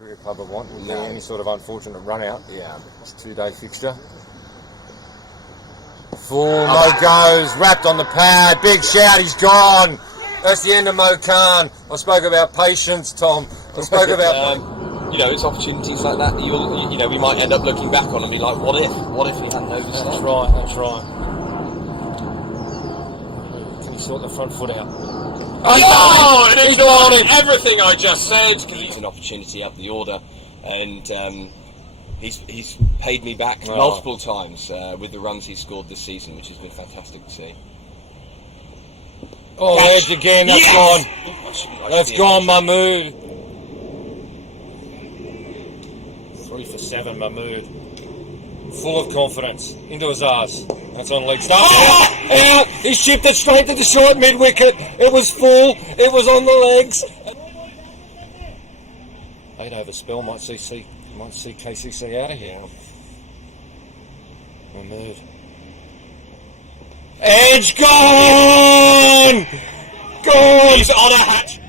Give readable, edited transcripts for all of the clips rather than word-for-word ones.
Cricket Club would want. Would there any sort of unfortunate run out? Yeah. It's a 2-day fixture. Full Mo goes, wrapped on the pad, big shout, he's gone. That's the end of Mo Khan. I spoke about patience, Tom. I spoke about... it's opportunities like that we might end up looking back on and be like, what if he hadn't noticed that? That's right. Can he sort the front foot out? Oh, and ignored everything I just said, because he's an opportunity up the order, and he's paid me back multiple times with the runs he's scored this season, which has been fantastic to see. Oh, edge again, that's gone. That's gone, Mahmood. 3 for 7, Mahmood. Full of confidence. Into his arse. That's on leg start. Out! He shipped it straight to the short mid-wicket. It was full. It was on the legs. 8 over spell might see KCC out of here. Mahmood. Edge gone! Gone! He's on a hatch.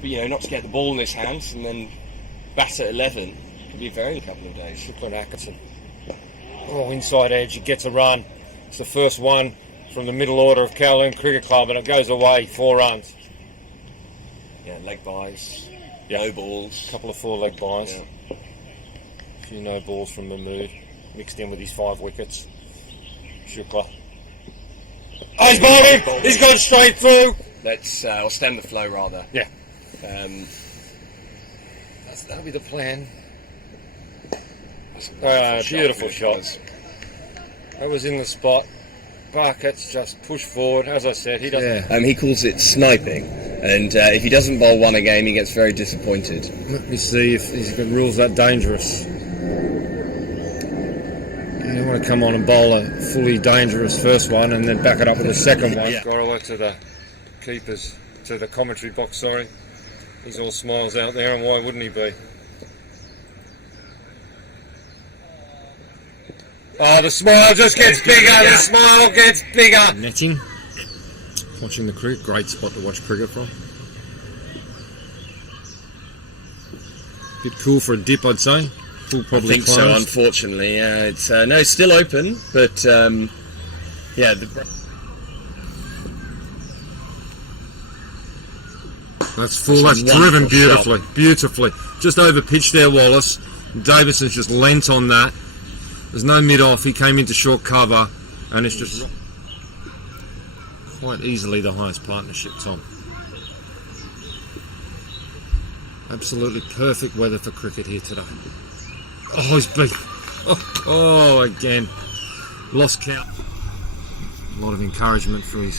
But not to get the ball in his hands and then bat at 11 could be a very couple of days. Shukla Atkinson. Oh, inside edge, he gets a run. It's the first one from the middle order of Kowloon Cricket Club, and it goes away, 4 runs. Yeah, leg buys, no balls. A couple of 4-leg buys. Yeah. A few no balls from Mahmood, mixed in with his 5 wickets. Shukla. Oh, he's bowled him! He's gone straight through! I'll stem the flow rather. Yeah. That'll be the plan. Beautiful shot. That was in the spot. Buckets just push forward. As I said, he doesn't... Yeah. He calls it sniping. And if he doesn't bowl one a game, he gets very disappointed. Let me see if he rules that dangerous. You don't want to come on and bowl a fully dangerous first one and then back it up with a second one. Yeah. Gorola to the keepers, to the commentary box, sorry. He's all smiles out there, and why wouldn't he be? Oh, the smile just gets bigger, the smile gets bigger. Netting. Watching the cricket, great spot to watch cricket from. Bit cool for a dip, I'd say. Full probably I think so, unfortunately. It's still open, but that's full, that's driven beautifully, beautifully. Just over pitch there, Wallace. Davison's just lent on that. There's no mid-off, he came into short cover, and it's just quite easily the highest partnership, Tom. Absolutely perfect weather for cricket here today. Oh, he's big. Oh, again. Lost count. A lot of encouragement for his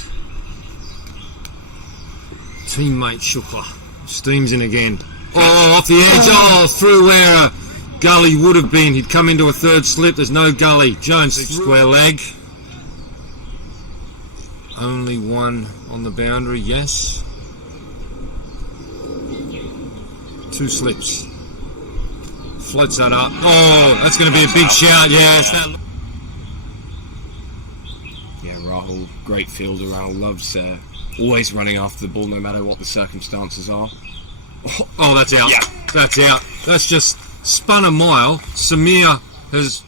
teammate Shukla. Steams in again. Oh, off the edge. Oh, through where a gully would have been. He'd come into a third slip. There's no gully. Jones, square leg. Only one on the boundary, yes. 2 slips. Floats that up. Oh, that's going to be a big shout, yes. Yeah, Rahul, great fielder. Rahul loves always running after the ball no matter what the circumstances are. Oh, that's out. Yeah. That's out. That's just spun a mile. Samir has...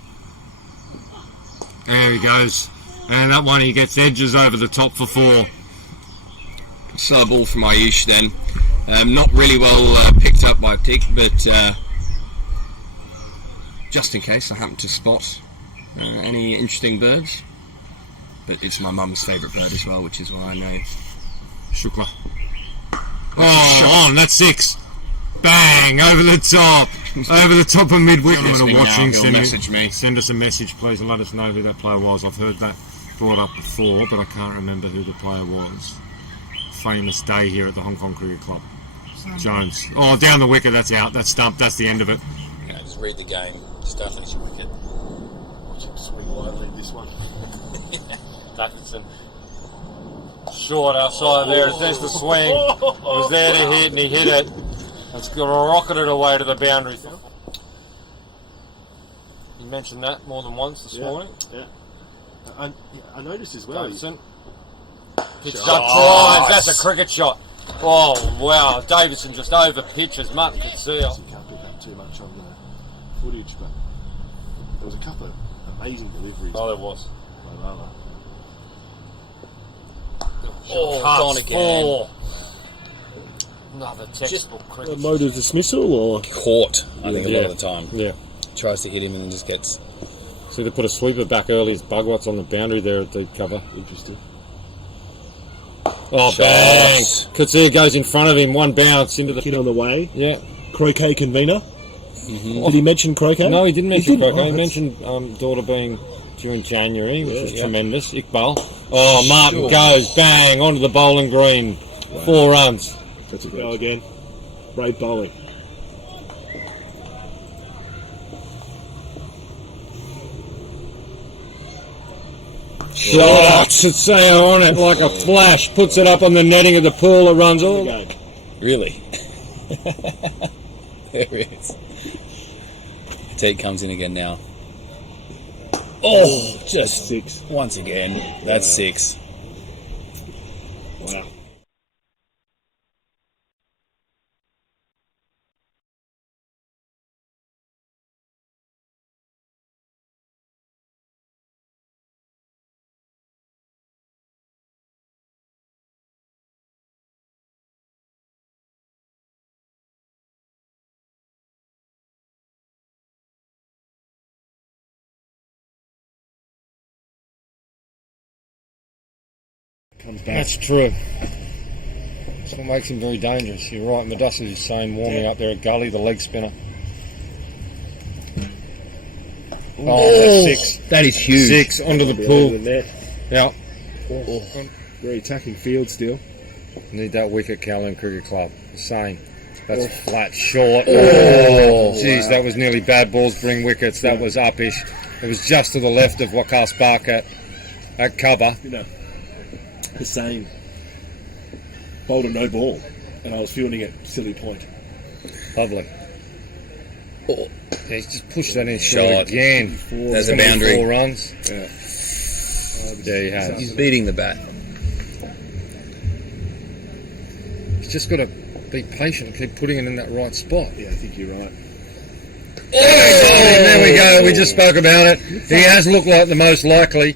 There he goes. And that one, he gets edges over the top for 4. So a ball from Ayush then. Not really well picked up by Tick, but just in case I happen to spot any interesting birds. But it's my mum's favourite bird as well, which is why I know. Shukla. Oh, on, that's 6. Bang, over the top. Over the top of mid-wicket. Send us a message, please, and let us know who that player was. I've heard that brought up before, but I can't remember who the player was. Famous day here at the Hong Kong Cricket Club. Jones. Oh, down the wicket, that's out. That's stumped, that's the end of it. Yeah, just read the game. Just don't finish your wicket. Watch him swing lightly this one. Davidson. Short outside there, there's the swing. It was there to hit, and he hit it. It's got rocketed away to the boundary. You mentioned that more than once this morning. Yeah. I noticed as well. Davidson. Pitched up drive. That's a cricket shot. Oh, wow. Davidson just over pitch as Martin could see. too much on the footage, but there was a couple of amazing deliveries. Oh, there was. by Lala. Oh, gone again. Another textbook A cricket. mode of dismissal, or Caught, I think, a lot of the time. Yeah. Tries to hit him and then just gets... See, they put a sweeper back early. It's Bugwat's on the boundary there at deep cover. interesting. Oh, bang! Katsia goes in front of him, one bounce into the... Kid on the way. Yeah. Croquet convener. Did he mention croquet? No, he didn't mention didn't? Croquet. Oh, He that's- mentioned daughter being due in January, which was Yeah. tremendous. Iqbal. Oh, Martin goes, bang, onto the bowling green. 4 runs. That's a go again. Brave bowling. Shots Tsao on it like a flash, puts it up on the netting of the pool, it runs all. Game. Really? There it is. Tate comes in again now. Oh, just 6. once again. That's 6. Wow. Comes back. That's true. That's what makes him very dangerous. You're right, Madussi is saying warming up there at Gully, the leg spinner. Oh, that's 6. That is huge. 6 onto the Be pool. over the net. Yeah. Very attacking field still. Need that wicket, Calhoun Cricket Club. The same. That's flat, short. Oh, geez, that was nearly bad balls bring wickets. That was uppish. It was just to the left of Waqas Park at cover. You know, Hussain bowled a no ball, and I was fielding at silly point. Lovely. Yeah, he's just pushed that in Shot. short again. There's a It's gonna be boundary. 4 runs. Yeah. There he has. He's beating the bat. He's just got to be patient and keep putting it in that right spot. Yeah, I think you're right. There we go. We just spoke about it. He has looked like the most likely.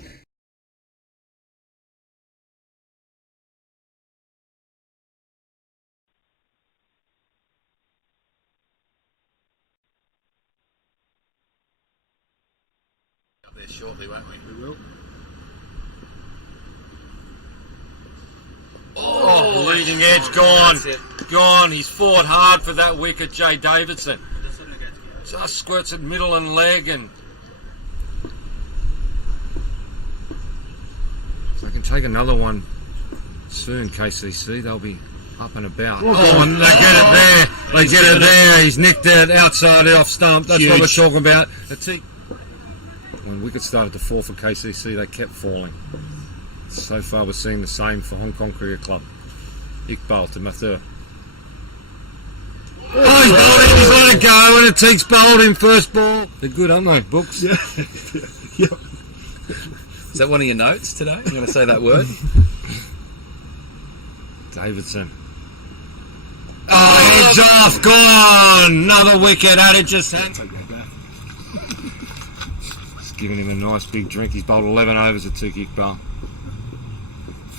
Up there shortly, won't we? We will. Oh, leading edge gone. That's it. Gone. He's fought hard for that wicket, Jay Davidson. Just squirts at middle and leg, and so they can take another one soon, KCC. They'll be up and about. Oh, and they get it there. They get it there. He's nicked it outside off stump. That's what we're talking about. When wickets started to fall for KCC, they kept falling. So far, we're seeing the same for Hong Kong Cricket Club. Iqbal to Mathur. Oh, he's let it go, and Atik's bowled in first ball. They're good, aren't they, Books? Yeah. Yep. Is that one of your notes today? I'm going to say that word. Davidson. Oh, he's off, gone. Another wicket. Had it just had. Take that back. Just giving him a nice big drink. He's bowled 11 overs at Atik Iqbal.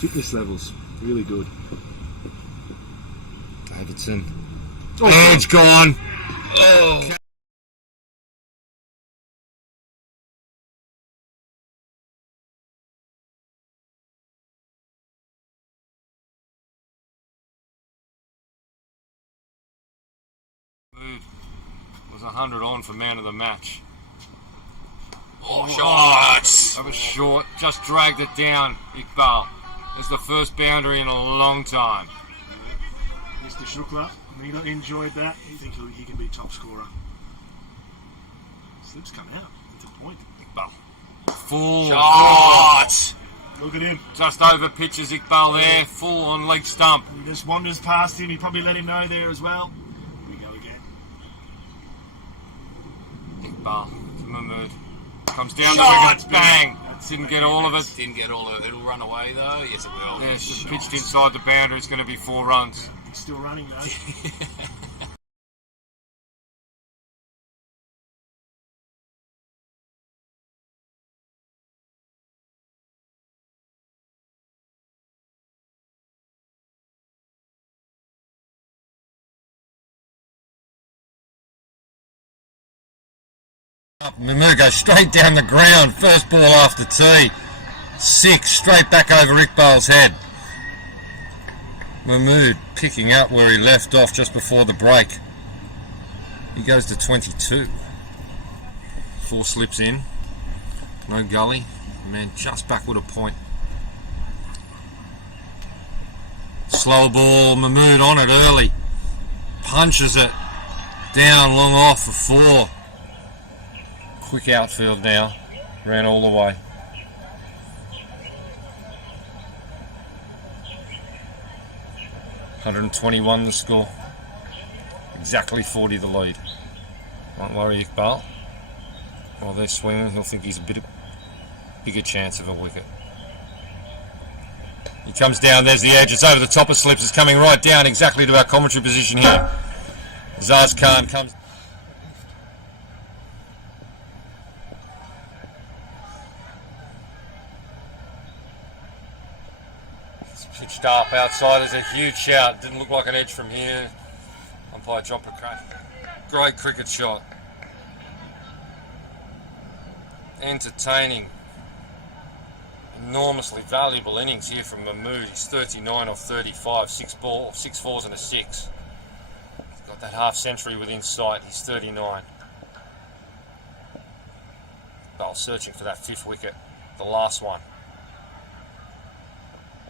Fitness levels really good. Davidson. Oh, it's gone. Oh. Was 100 on for man of the match. Oh, shots! That was short. Just dragged it down, Iqbal. It's the first boundary in a long time. Mr. Shukla, Nina enjoyed that. You think he can be top scorer? Slip's come out. It's a point. Iqbal. Full. Shots! Look at him. Just over pitches Iqbal there. Full on leg stump. He just wanders past him. He probably let him know there as well. Here we go again. Iqbal to Mahmood. Comes down the wickets. Bang. Didn't get all of it. Didn't get all of it. It'll run away though. Yes, it will. Yes, Shots. pitched inside the boundary. It's going to be 4 runs. He's still running though. Mamu goes straight down the ground. First ball after tee. 6 straight back over Iqbal's head. Mahmood picking up where he left off just before the break. He goes to 22. 4 slips in. No gully. Man just backward a point. Slow ball. Mahmood on it early. Punches it down long off for 4. Quick outfield now. Ran all the way. $121 the score. Exactly 40 the lead. Won't worry Iqbal. While they're swinging, he'll think he's a bit bigger chance of a wicket. He comes down, there's the edge, it's over the top of slips, it's coming right down exactly to our commentary position here. Zaz Khan comes. It's pitched up outside, there's a huge shout, didn't look like an edge from here. Umpire dropped a crack. Great cricket shot. Entertaining. Enormously valuable innings here from Mahmood. He's 39 off 35, 6 fours and a 6. He's got that half century within sight. He's 39. Well, searching for that 5th wicket, the last one.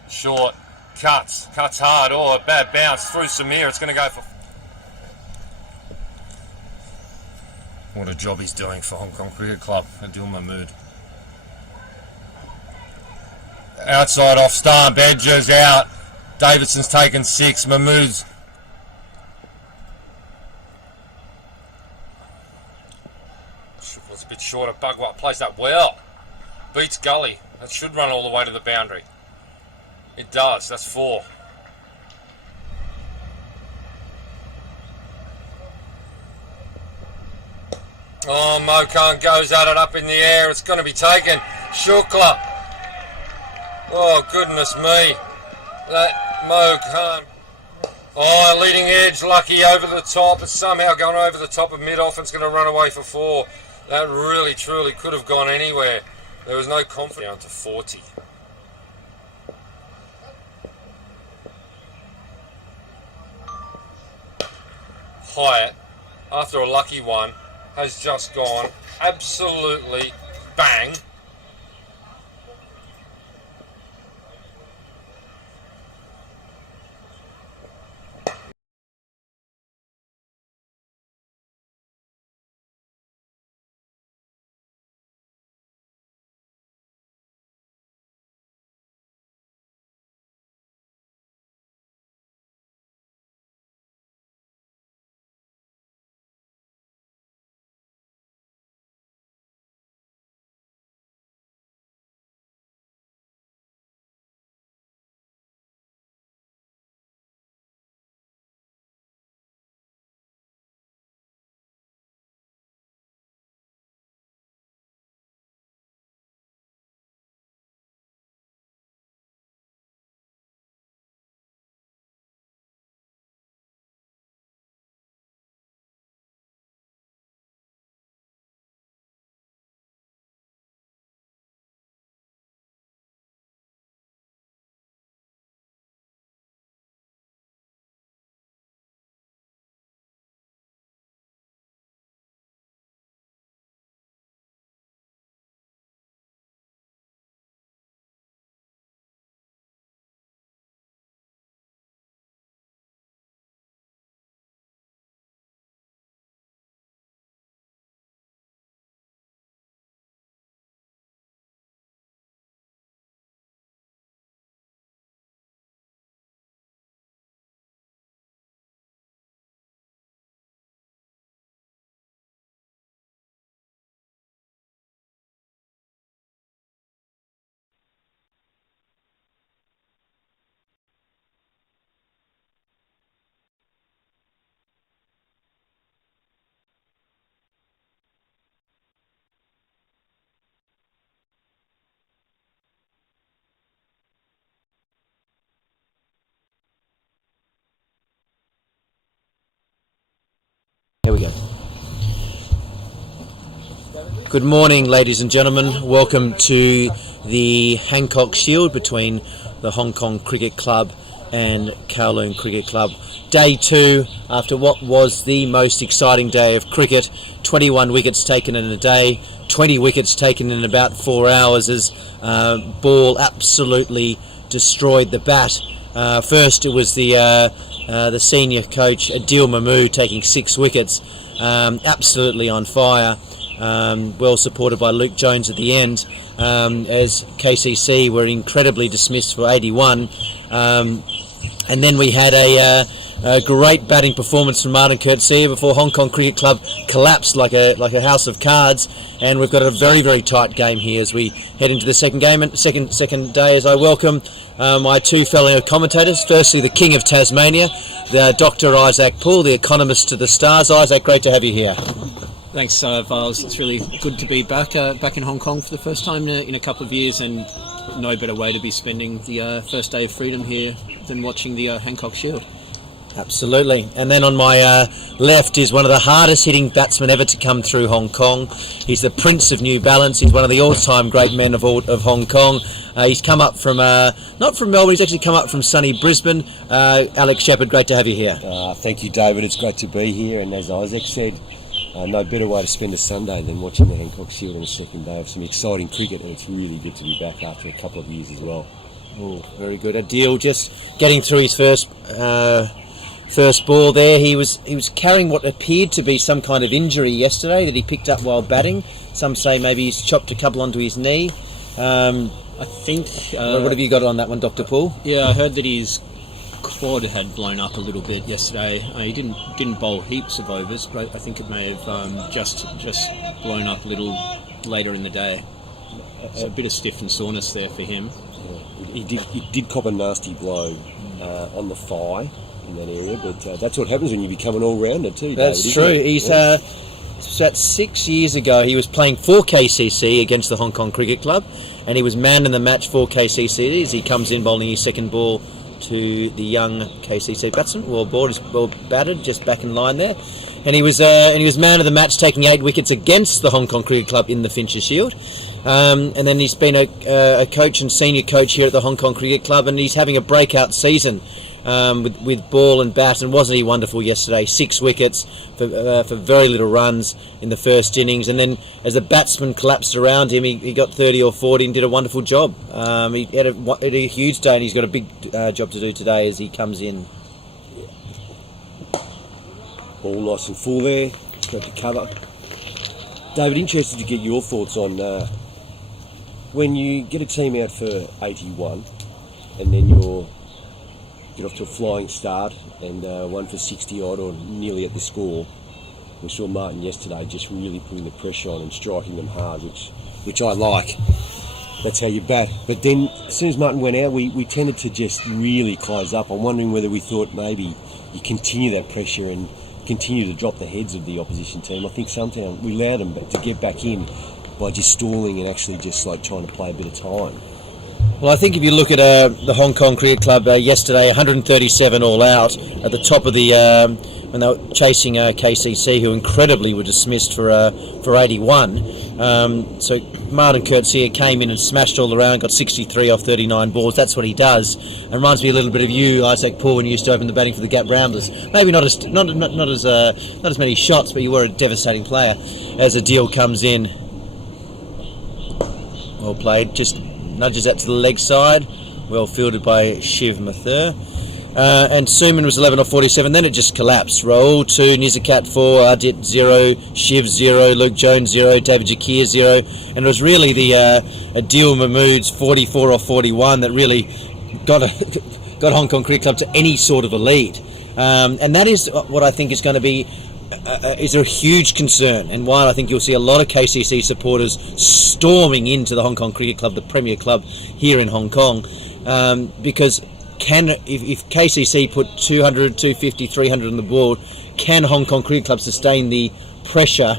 Short, cuts hard. Oh, a bad bounce through Samir. It's going to go for. What a job he's doing for Hong Kong Cricket Club, Adil Mahmood. Outside off stump, edges out. Davidson's taken 6. Mahmood's. Was a bit short of Bugwat. Plays that well. Beats Gully. That should run all the way to the boundary. It does. That's 4. Oh, Mokan goes at it up in the air. It's going to be taken. Shukla. Oh, goodness me. That Mokan. Oh, leading edge. Lucky over the top. It's somehow gone over the top of mid-off and it's going to run away for 4. That really, truly could have gone anywhere. There was no confidence. Down to 40. Hyatt, after a lucky one, has just gone absolutely bang. Here we go. Good morning, ladies and gentlemen. Welcome to the Hancock Shield between the Hong Kong Cricket Club and Kowloon Cricket Club. Day 2 after what was the most exciting day of cricket. 21 wickets taken in a day, 20 wickets taken in about 4 hours as ball absolutely destroyed the bat. First it was the senior coach Adil Mahmood taking 6 wickets, absolutely on fire. Well supported by Luke Jones at the end, as KCC were incredibly dismissed for 81. And then we had a great batting performance from Martin Coetzee before Hong Kong Cricket Club collapsed like a house of cards. And we've got a very, very tight game here as we head into the second game and second day. As I welcome my 2 fellow commentators. Firstly, the King of Tasmania, the Dr. Isaac Poole, the economist to the stars. Isaac, great to have you here. Thanks, Viles. It's really good to be back in Hong Kong for the first time in a couple of years, and no better way to be spending the first day of freedom here than watching the Hancock Shield. Absolutely. And then on my left is one of the hardest hitting batsmen ever to come through Hong Kong. He's the Prince of New Balance. He's one of the all-time great men of Hong Kong. He's come up from, not from Melbourne, he's actually come up from sunny Brisbane. Alex Shepherd, great to have you here. Thank you, David. It's great to be here. And as Isaac said, no better way to spend a Sunday than watching the Hancock Shield on the second day of some exciting cricket, and it's really good to be back after a couple of years as well. Oh, very good. Adil just getting through his first ball there. He was carrying what appeared to be some kind of injury yesterday that he picked up while batting. Some say maybe he's chopped a couple onto his knee. I think. What have you got on that one, Dr. Poole? Yeah, I heard that his quad had blown up a little bit yesterday. He didn't bowl heaps of overs, but I think it may have just blown up a little later in the day. So a bit of stiff and soreness there for him. He did cop a nasty blow on the thigh in that area, but that's what happens when you become an all-rounder too, David. That's true. He's about 6 years ago he was playing for KCC against the Hong Kong Cricket Club, and he was man in the match for KCC as he comes in bowling his second ball to the young KCC batsman. Well batted, just back in line there, and he was man of the match, taking 8 wickets against the Hong Kong Cricket Club in the Fincher Shield. And then he's been a coach and senior coach here at the Hong Kong Cricket Club, and he's having a breakout season with ball and bat. And wasn't he wonderful yesterday? 6 wickets for very little runs in the first innings, and then as the batsman collapsed around him, he got 30 or 40 and did a wonderful job. He had a huge day, and he's got a big job to do today as he comes in. All nice and full there, great to cover. David, interested to get your thoughts on when you get a team out for 81 and then you get off to a flying start and one for 60 odd or nearly at the score. We saw Martin yesterday just really putting the pressure on and striking them hard, which I like. That's how you bat. But then as soon as Martin went out, we tended to just really close up. I'm wondering whether we thought maybe you continue that pressure and continue to drop the heads of the opposition team. I think sometimes we allowed them to get back in by just stalling and actually just like trying to play a bit of time. Well, I think if you look at the Hong Kong Cricket Club yesterday, 137 all out at the top of the when they were chasing KCC, who incredibly were dismissed for 81. So Martin Coetzee came in and smashed all around, got 63 off 39 balls. That's what he does. It reminds me a little bit of you, Isaac Poole, when you used to open the batting for the Gap Ramblers. Maybe not as many shots, but you were a devastating player. As Adil comes in, well played, just nudges that to the leg side, well fielded by Shiv Mathur. And Suman was 11 off 47, then it just collapsed. Rahul 2, Nizakat 4, Ardit 0, Shiv 0, Luke Jones 0, David Jakir 0, and it was really the Adil Mahmood's 44 off 41 that really got Hong Kong Cricket Club to any sort of a lead. And that is what I think is going to be is a huge concern, and why I think you'll see a lot of KCC supporters storming into the Hong Kong Cricket Club, the Premier Club here in Hong Kong, because if KCC put 200, 250, 300 on the board, can Hong Kong Cricket Club sustain the pressure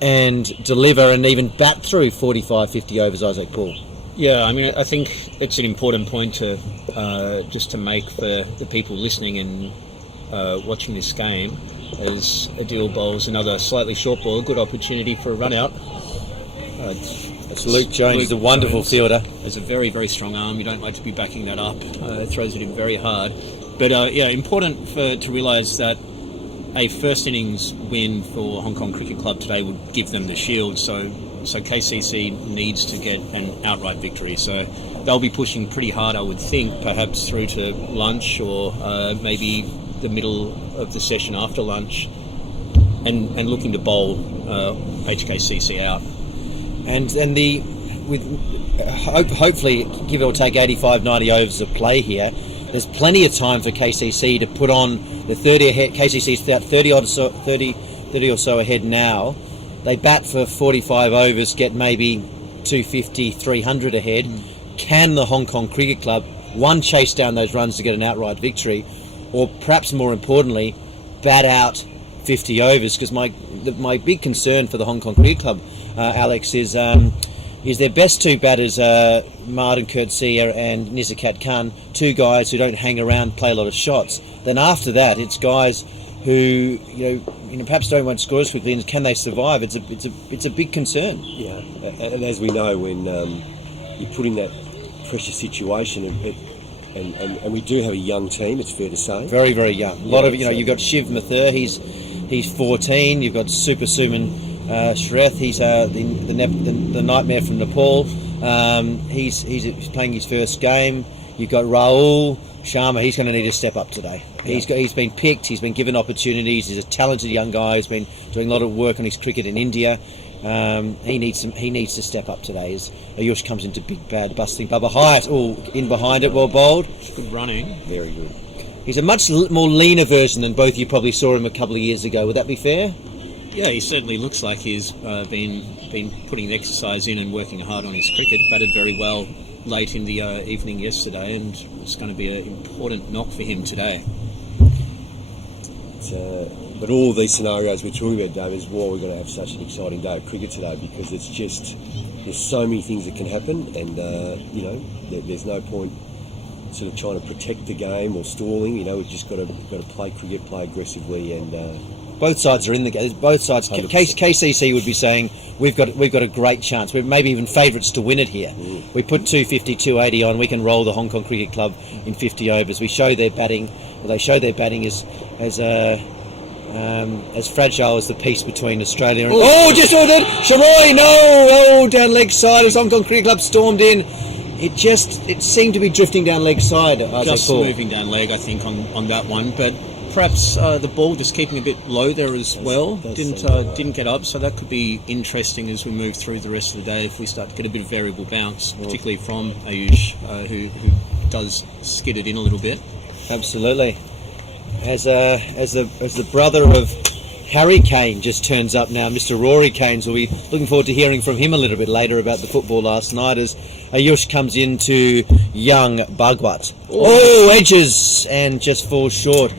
and deliver and even bat through 45, 50 overs, Isaac Poole? Yeah, I mean, I think it's an important point to just to make for the people listening and watching this game. as Adil bowls another slightly short ball. A good opportunity for a run out. It's Luke Jones. He's a wonderful fielder. Has a very, very strong arm. You don't like to be backing that up. Throws it in very hard. But important to realise that a first innings win for Hong Kong Cricket Club today would give them the Shield. So KCC needs to get an outright victory. So they'll be pushing pretty hard, I would think, perhaps through to lunch or maybe the middle of the session after lunch, and looking to bowl HKCC out. And hopefully, give or take 85, 90 overs of play here, there's plenty of time for KCC to put on the 30 ahead. KCC's 30 or so ahead now. They bat for 45 overs, get maybe 250, 300 ahead. Can the Hong Kong Cricket Club, one, chase down those runs to get an outright victory, or perhaps more importantly, bat out 50 overs? Because my big concern for the Hong Kong Cricket Club, Alex, is their best two batters, Martin Kurtzia and Nizakat Khan, two guys who don't hang around, play a lot of shots. Then after that, it's guys who perhaps won't score as quickly, and can they survive? It's a big concern. Yeah, and as we know, when you put in that pressure situation, and we do have a young team, it's fair to say. Very, very young. A lot of you've got Shiv Mathur. He's 14. You've got Super Suman Shreth. He's the nightmare from Nepal. He's playing his first game. You've got Rahul Sharma. He's going to need to step up today. He's been picked. He's been given opportunities. He's a talented young guy. He's been doing a lot of work on his cricket in India. He needs to step up today as Ayush comes into big bad busting. Bubba Hyatt, in behind it, well bowled. Good running. Very good. He's a much more leaner version than both you probably saw him a couple of years ago. Would that be fair? Yeah, he certainly looks like he's been putting exercise in and working hard on his cricket. Batted very well late in the evening yesterday, and it's going to be an important knock for him today. But all these scenarios we're talking about, Dave, is why we're going to have such an exciting day of cricket today, because it's just, there's so many things that can happen, and there's no point sort of trying to protect the game or stalling. We've just got to play cricket, play aggressively, and both sides are in the game. Both sides. KCC would be saying we've got a great chance. We're maybe even favourites to win it here. We put 250, 280 on. We can roll the Hong Kong Cricket Club in 50 overs. We show their batting. They show their batting as fragile as the peace between Australia and... just saw that! Sharoy, no! Down leg side as Hong Kong Cricket Club stormed in. It seemed to be drifting down leg side. Just moving down leg, I think, on that one. But perhaps the ball just keeping a bit low there as well. Didn't get up, so that could be interesting as we move through the rest of the day if we start to get a bit of variable bounce, particularly from Ayush, who does skid it in a little bit. Absolutely. As the brother of Harry Kane just turns up now, Mr. Rory Kane, so we'll be looking forward to hearing from him a little bit later about the football last night as Ayush comes into young Bhagwat. Edges and just falls short.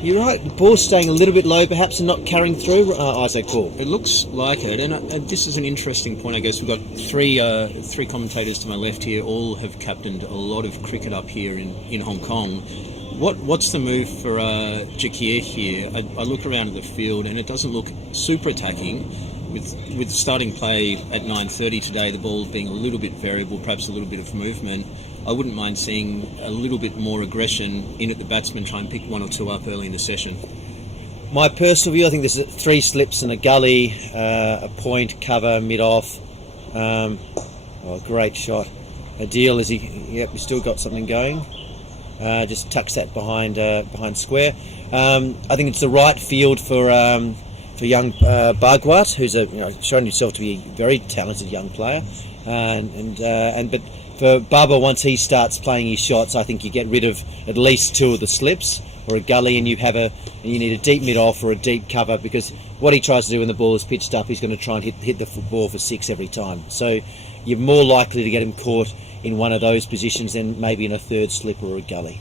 You're right, the ball's staying a little bit low perhaps and not carrying through, Isaac Cool. It looks like it, and this is an interesting point, I guess. We've got three commentators to my left here, all have captained a lot of cricket up here in Hong Kong. What's the move for Jakir here? I look around at the field and it doesn't look super attacking. With starting play at 9:30 today, the ball being a little bit variable, perhaps a little bit of movement, I wouldn't mind seeing a little bit more aggression in at the batsman, try and pick one or two up early in the session. My personal view, I think there's 3 slips and a gully, a point, cover, mid-off. Great shot. Adil, we've still got something going. Just tucks that behind square. I think it's the right field for young Bhagwat, who's shown himself to be a very talented young player. But for Bubba, once he starts playing his shots, I think you get rid of at least 2 of the slips or a gully, and you need a deep mid off or a deep cover, because what he tries to do when the ball is pitched up, he's going to try and hit the ball for 6 every time. So you're more likely to get him caught in one of those positions than maybe in a 3rd slip or a gully.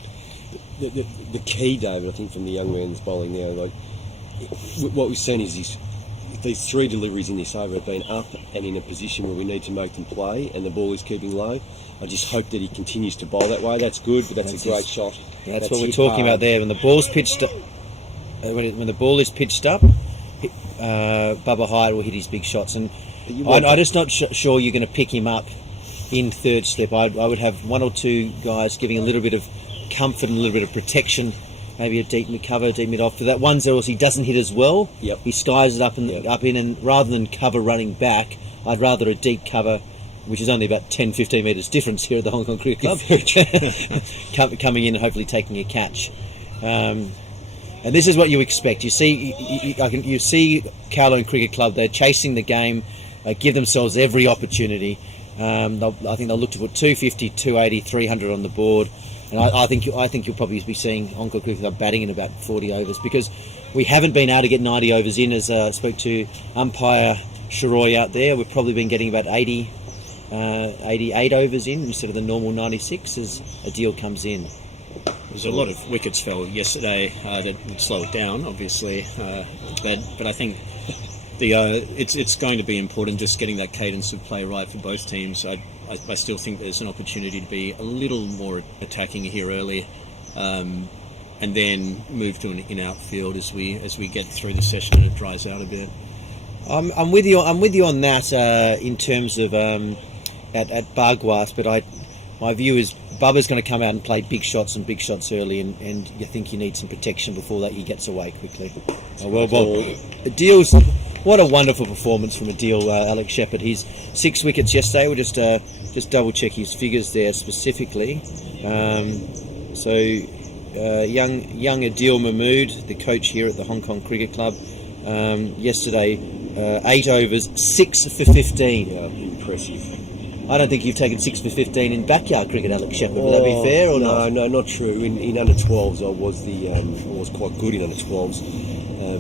The key, David, I think, from the young man's bowling now, what we've seen is these 3 deliveries in this over have been up and in a position where we need to make them play, and the ball is keeping low. I just hope that he continues to bowl that way. That's good, but that's a great shot. That's what we're talking about there. When the ball's pitched when the ball is pitched up, Bubba Hyatt will hit his big shots, and I'm just not sure you're going to pick him up in third step. I would have one or two guys giving a little bit of comfort and a little bit of protection, maybe a deep mid cover, deep mid off. For that one zeros he doesn't hit as well. Yep. He skies it up in, and rather than cover running back, I'd rather a deep cover, which is only about 10-15 metres difference here at the Hong Kong Cricket Club, coming in and hopefully taking a catch. And this is what you expect. You see Kowloon Cricket Club, they're chasing the game, give themselves every opportunity. I think they'll look to put 250, 280, 300 on the board. And I think you'll probably be seeing Hong Kong Cricket Club batting in about 40 overs, because we haven't been able to get 90 overs in. As I spoke to umpire Sharoy out there, we've probably been getting about 88 overs in instead of the normal 96 as a deal comes in. There's a lot of wickets fell yesterday that would slow it down, obviously, but I think it's going to be important just getting that cadence of play right for both teams. I still think there's an opportunity to be a little more attacking here early, and then move to an in-out field as we get through the session and it dries out a bit. I'm with you on that in terms of at Bargwas, but my view is Bubba's going to come out and play big shots early, and you think you need some protection before that he gets away quickly. Adil's, what a wonderful performance from Adil, Alex Shepherd. His 6 wickets yesterday. We'll just double check his figures there specifically. Young Adil Mahmood, the coach here at the Hong Kong Cricket Club, yesterday 8 overs, 6 for 15. Yeah, impressive. I don't think you've taken 6 for 15 in backyard cricket, Alex Shepherd. Would that be fair or not? No, not true. In under 12s, I was quite good in under 12s.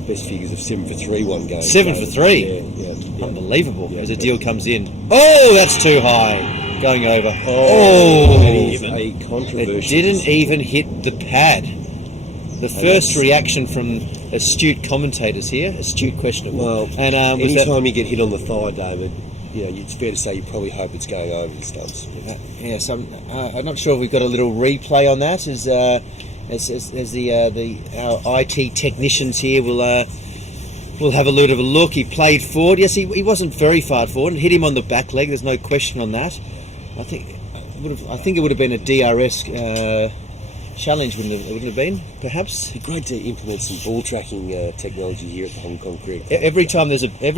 Best figures of 7 for 3 one game. 7 for 3? Yeah. Unbelievable. Yeah, as a deal comes in. Oh, that's too high. Going over. That is a controversial. It didn't even hit the pad. The first reaction from astute commentators here, astute questionable. Well, anytime you get hit on the thigh, David, it's fair to say you probably hope it's going over the stumps. Yes, I'm not sure if we've got a little replay on that as our IT technicians here will have a little bit of a look. He played forward. Yes, he wasn't very far forward and hit him on the back leg. There's no question on that. I think it would have been a DRS challenge, wouldn't it have been? Perhaps. It'd be great to implement some ball tracking technology here at the Hong Kong Cricket Club. Every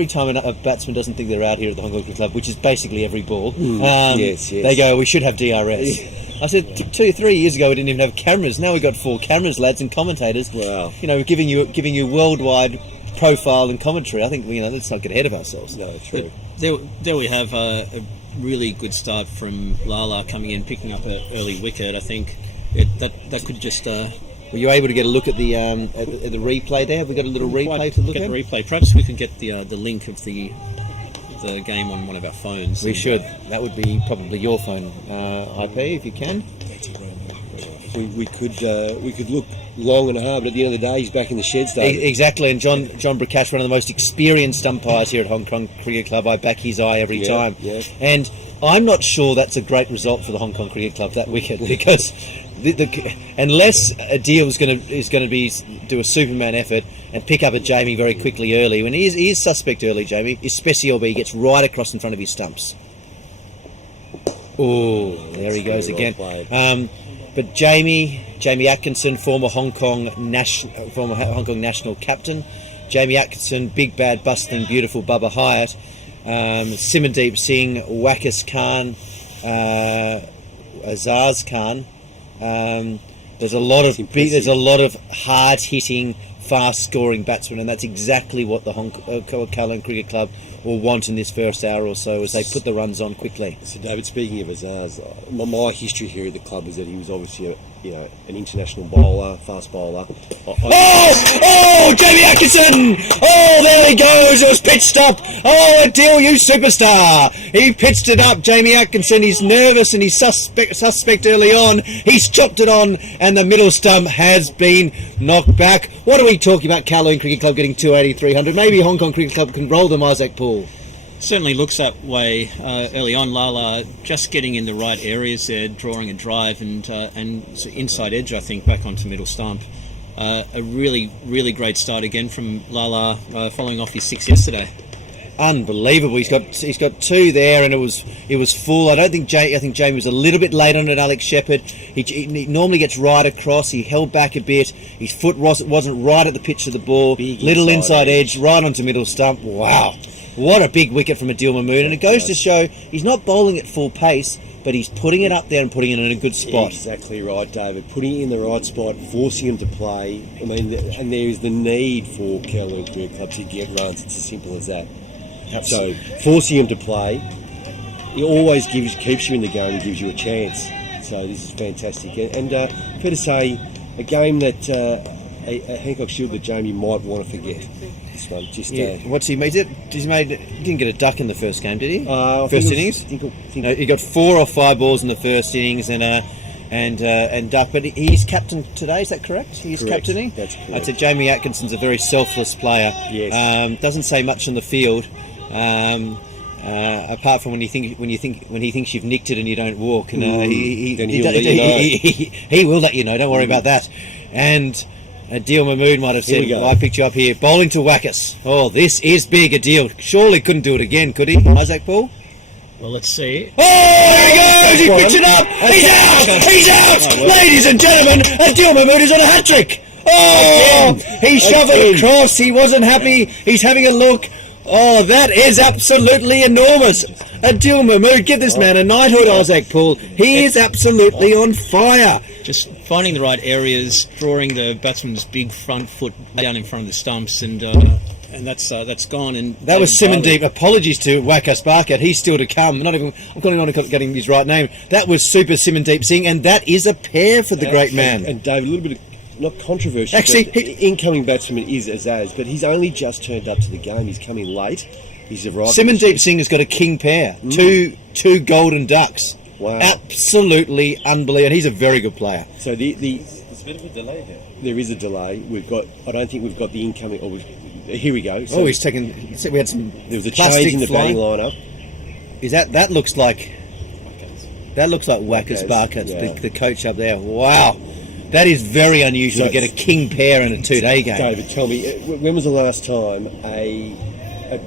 time a batsman doesn't think they're out here at the Hong Kong Cricket Club, which is basically every ball, yes. They go, we should have DRS. I said 2-3 years ago we didn't even have cameras. Now we've got 4 cameras, lads, and commentators. Wow. Giving you worldwide profile and commentary. I think let's not get ahead of ourselves. No, true. There we have a really good start from Lala coming in, picking up an early wicket. I think that could just. Were you able to get a look at the replay there? Have we got a little replay to look at? The replay. Perhaps we can get the link of the game on one of our phones. We should. That would be probably your phone IP if you can. We could look long and hard, but at the end of the day, he's back in the sheds. Exactly, and John Prakash, one of the most experienced umpires here at Hong Kong Cricket Club, I back his eye every time. Yeah. And I'm not sure that's a great result for the Hong Kong Cricket Club, that wicket, because unless a deal is going to do a Superman effort and pick up at Jamie very quickly early, when he is suspect early, Jamie, especially LB, he gets right across in front of his stumps. Oh, there he goes again. But Jamie Atkinson, former Hong Kong national captain, Jamie Atkinson, big bad bustling beautiful Bubba Hyatt, Simandeep Singh, Wakas Khan, Azaz Khan. There's a lot of hard hitting, fast scoring batsmen, and that's exactly what the Kowloon Cricket Club will want in this first hour or so as they put the runs on quickly. So David, speaking of Azaz, my history here at the club is that he was obviously an international bowler, fast bowler. Oh, Jamie Atkinson! Oh, there he goes. It was pitched up. Oh, Adil, you superstar! He pitched it up. Jamie Atkinson. He's nervous and he's suspect early on. He's chopped it on, and the middle stump has been knocked back. What are we talking about? Kowloon Cricket Club getting 280, 300. Maybe Hong Kong Cricket Club can roll them, Isaac Poole. Certainly looks that way early on. Lala just getting in the right areas there, drawing a drive and inside edge, I think, back onto middle stump. a really, really great start again from Lala, following off his 6 yesterday. Unbelievable. He's got 2 there, and it was full. I think Jamie was a little bit late on it. Alex Shepherd. He normally gets right across. He held back a bit. His foot wasn't right at the pitch of the ball. Big little inside edge, right onto middle stump. Wow, what a big wicket from Adil Mahmood! And it goes to show he's not bowling at full pace, but he's putting it up there and putting it in a good spot. Exactly right, David. Putting it in the right spot, forcing him to play. I mean, and there is the need for Kowloon Cricket Club to get runs. It's as simple as that. So forcing him to play, he always keeps you in the game and gives you a chance. So this is fantastic. And fair to say, a game that a Hancock Shield that Jamie might want to forget. This one, What's he made? He didn't get a duck in the first game, did he? First innings. No, he got 4 or 5 balls in the first innings and duck. But he's captain today. Is that correct? He's captaining. That's correct. I'd say Jamie Atkinson's a very selfless player. Yes. Doesn't say much on the field. Apart from when he thinks you've nicked it and you don't walk, and he will let you know. Don't worry about that. And Adil Mahmood might have said, I picked you up here, bowling to Wackus. Oh, this is big. Adil surely couldn't do it again, could he? Isaac Paul. Well, let's see. Oh, there he goes! He picks it up. He's out. He's out. Ladies and gentlemen, Adil Mahmood is on a hat trick. Oh, he shoved it across. He wasn't happy. He's having a look. Oh, that is absolutely enormous. Adil Mahmood, give this man a knighthood, Isaac Paul. He is absolutely on fire. Just finding the right areas, drawing the batsman's big front foot down in front of the stumps, and that's gone. And that was Simandeep. Apologies to Wackus Barkat. He's still to come. I'm calling on getting his right name. That was Super Simandeep Singh, and that is a pair for the great man. And Dave, a little bit of, not controversial. Actually, incoming batsman is Azaz, but he's only just turned up to the game. He's coming late. He's arrived. Simandeep Singh has got a king pair, two golden ducks. Wow, absolutely unbelievable. He's a very good player. So there's a bit of a delay here. There is a delay. I don't think we've got the incoming. Here we go. So he's taken. We had some. There was a change in the batting lineup. Is that looks like? That looks like Wackus Barkat, the coach up there. Wow. That is very unusual to get a king pair in a 2-day game. David, tell me, when was the last time a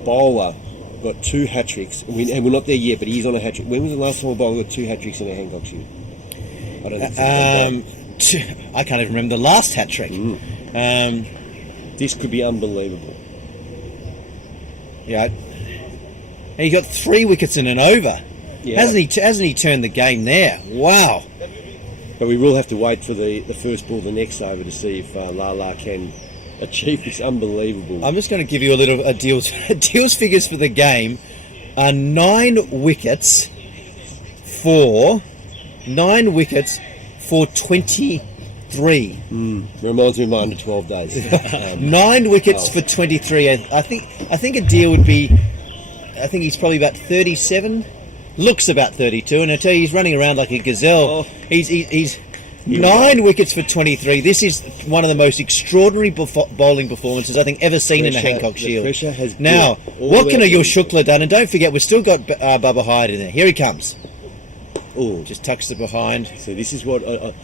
bowler got 2 hat-tricks, and we're not there yet, but he's on a hat-trick. When was the last time a bowler got 2 hat-tricks in a Hancock Shield? I don't think I can't even remember the last hat-trick. This could be unbelievable. Yeah. And he got 3 wickets in an over. Yeah. Hasn't he turned the game there? Wow. But we will have to wait for the first ball the next over to see if Lala can achieve this unbelievable. I'm just going to give you a little Adil's figures for the game are 9 wickets for 23. Reminds me of my under 12 days. 9 wickets for 23. I think Adil would be. I think he's probably about 37. Looks about 32, and I tell you, he's running around like a gazelle. He's 9 wickets for 23. This is one of the most extraordinary bowling performances I think ever seen in the Hancock Shield. Pressure has now, what can Ayush Shukla done? And don't forget, we've still got Bubba Hyatt in there. Here he comes. Oh, just tucks it behind. So this is what I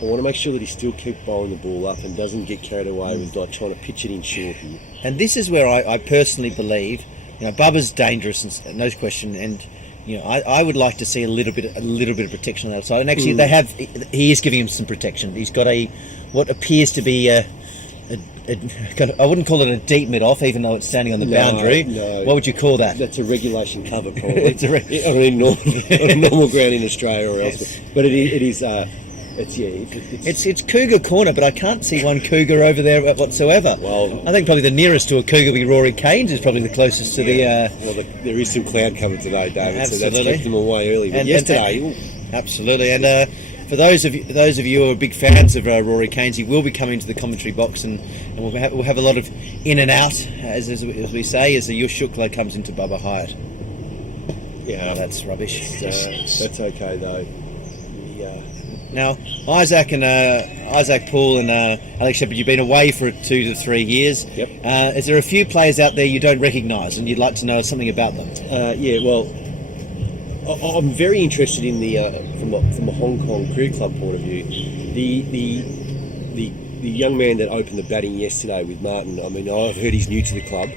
want to make sure that he still keeps bowling the ball up and doesn't get carried away with like trying to pitch it in short here. And this is where I personally believe, Bubba's dangerous, and no question, and. I would like to see a little bit of protection on the outside, and actually he is giving him some protection. He's got what appears to be I wouldn't call it a deep mid-off, even though it's standing on the boundary. No. What would you call that? That's a regulation cover, probably. On a normal ground in Australia or elsewhere. But it is. It's cougar corner, but I can't see one cougar over there whatsoever. Well, I think probably the nearest to a cougar would be Rory Keynes is probably the closest to the. There is some cloud cover today, David. Absolutely. So that's kept them away early. But yesterday, absolutely. And for those of you who are big fans of Rory Keynes, he will be coming to the commentary box, and we'll have a lot of in and out, as we say, as the Ayush Shukla comes into Bubba Hyatt. Yeah, that's rubbish. That's okay though. Now, Isaac Paul and Alex Shepherd, you've been away for 2 to 3 years. Yep. Is there a few players out there you don't recognise and you'd like to know something about them? I'm very interested in the from a Hong Kong Cricket Club point of view, the the young man that opened the batting yesterday with Martin, I mean, I've heard he's new to the club.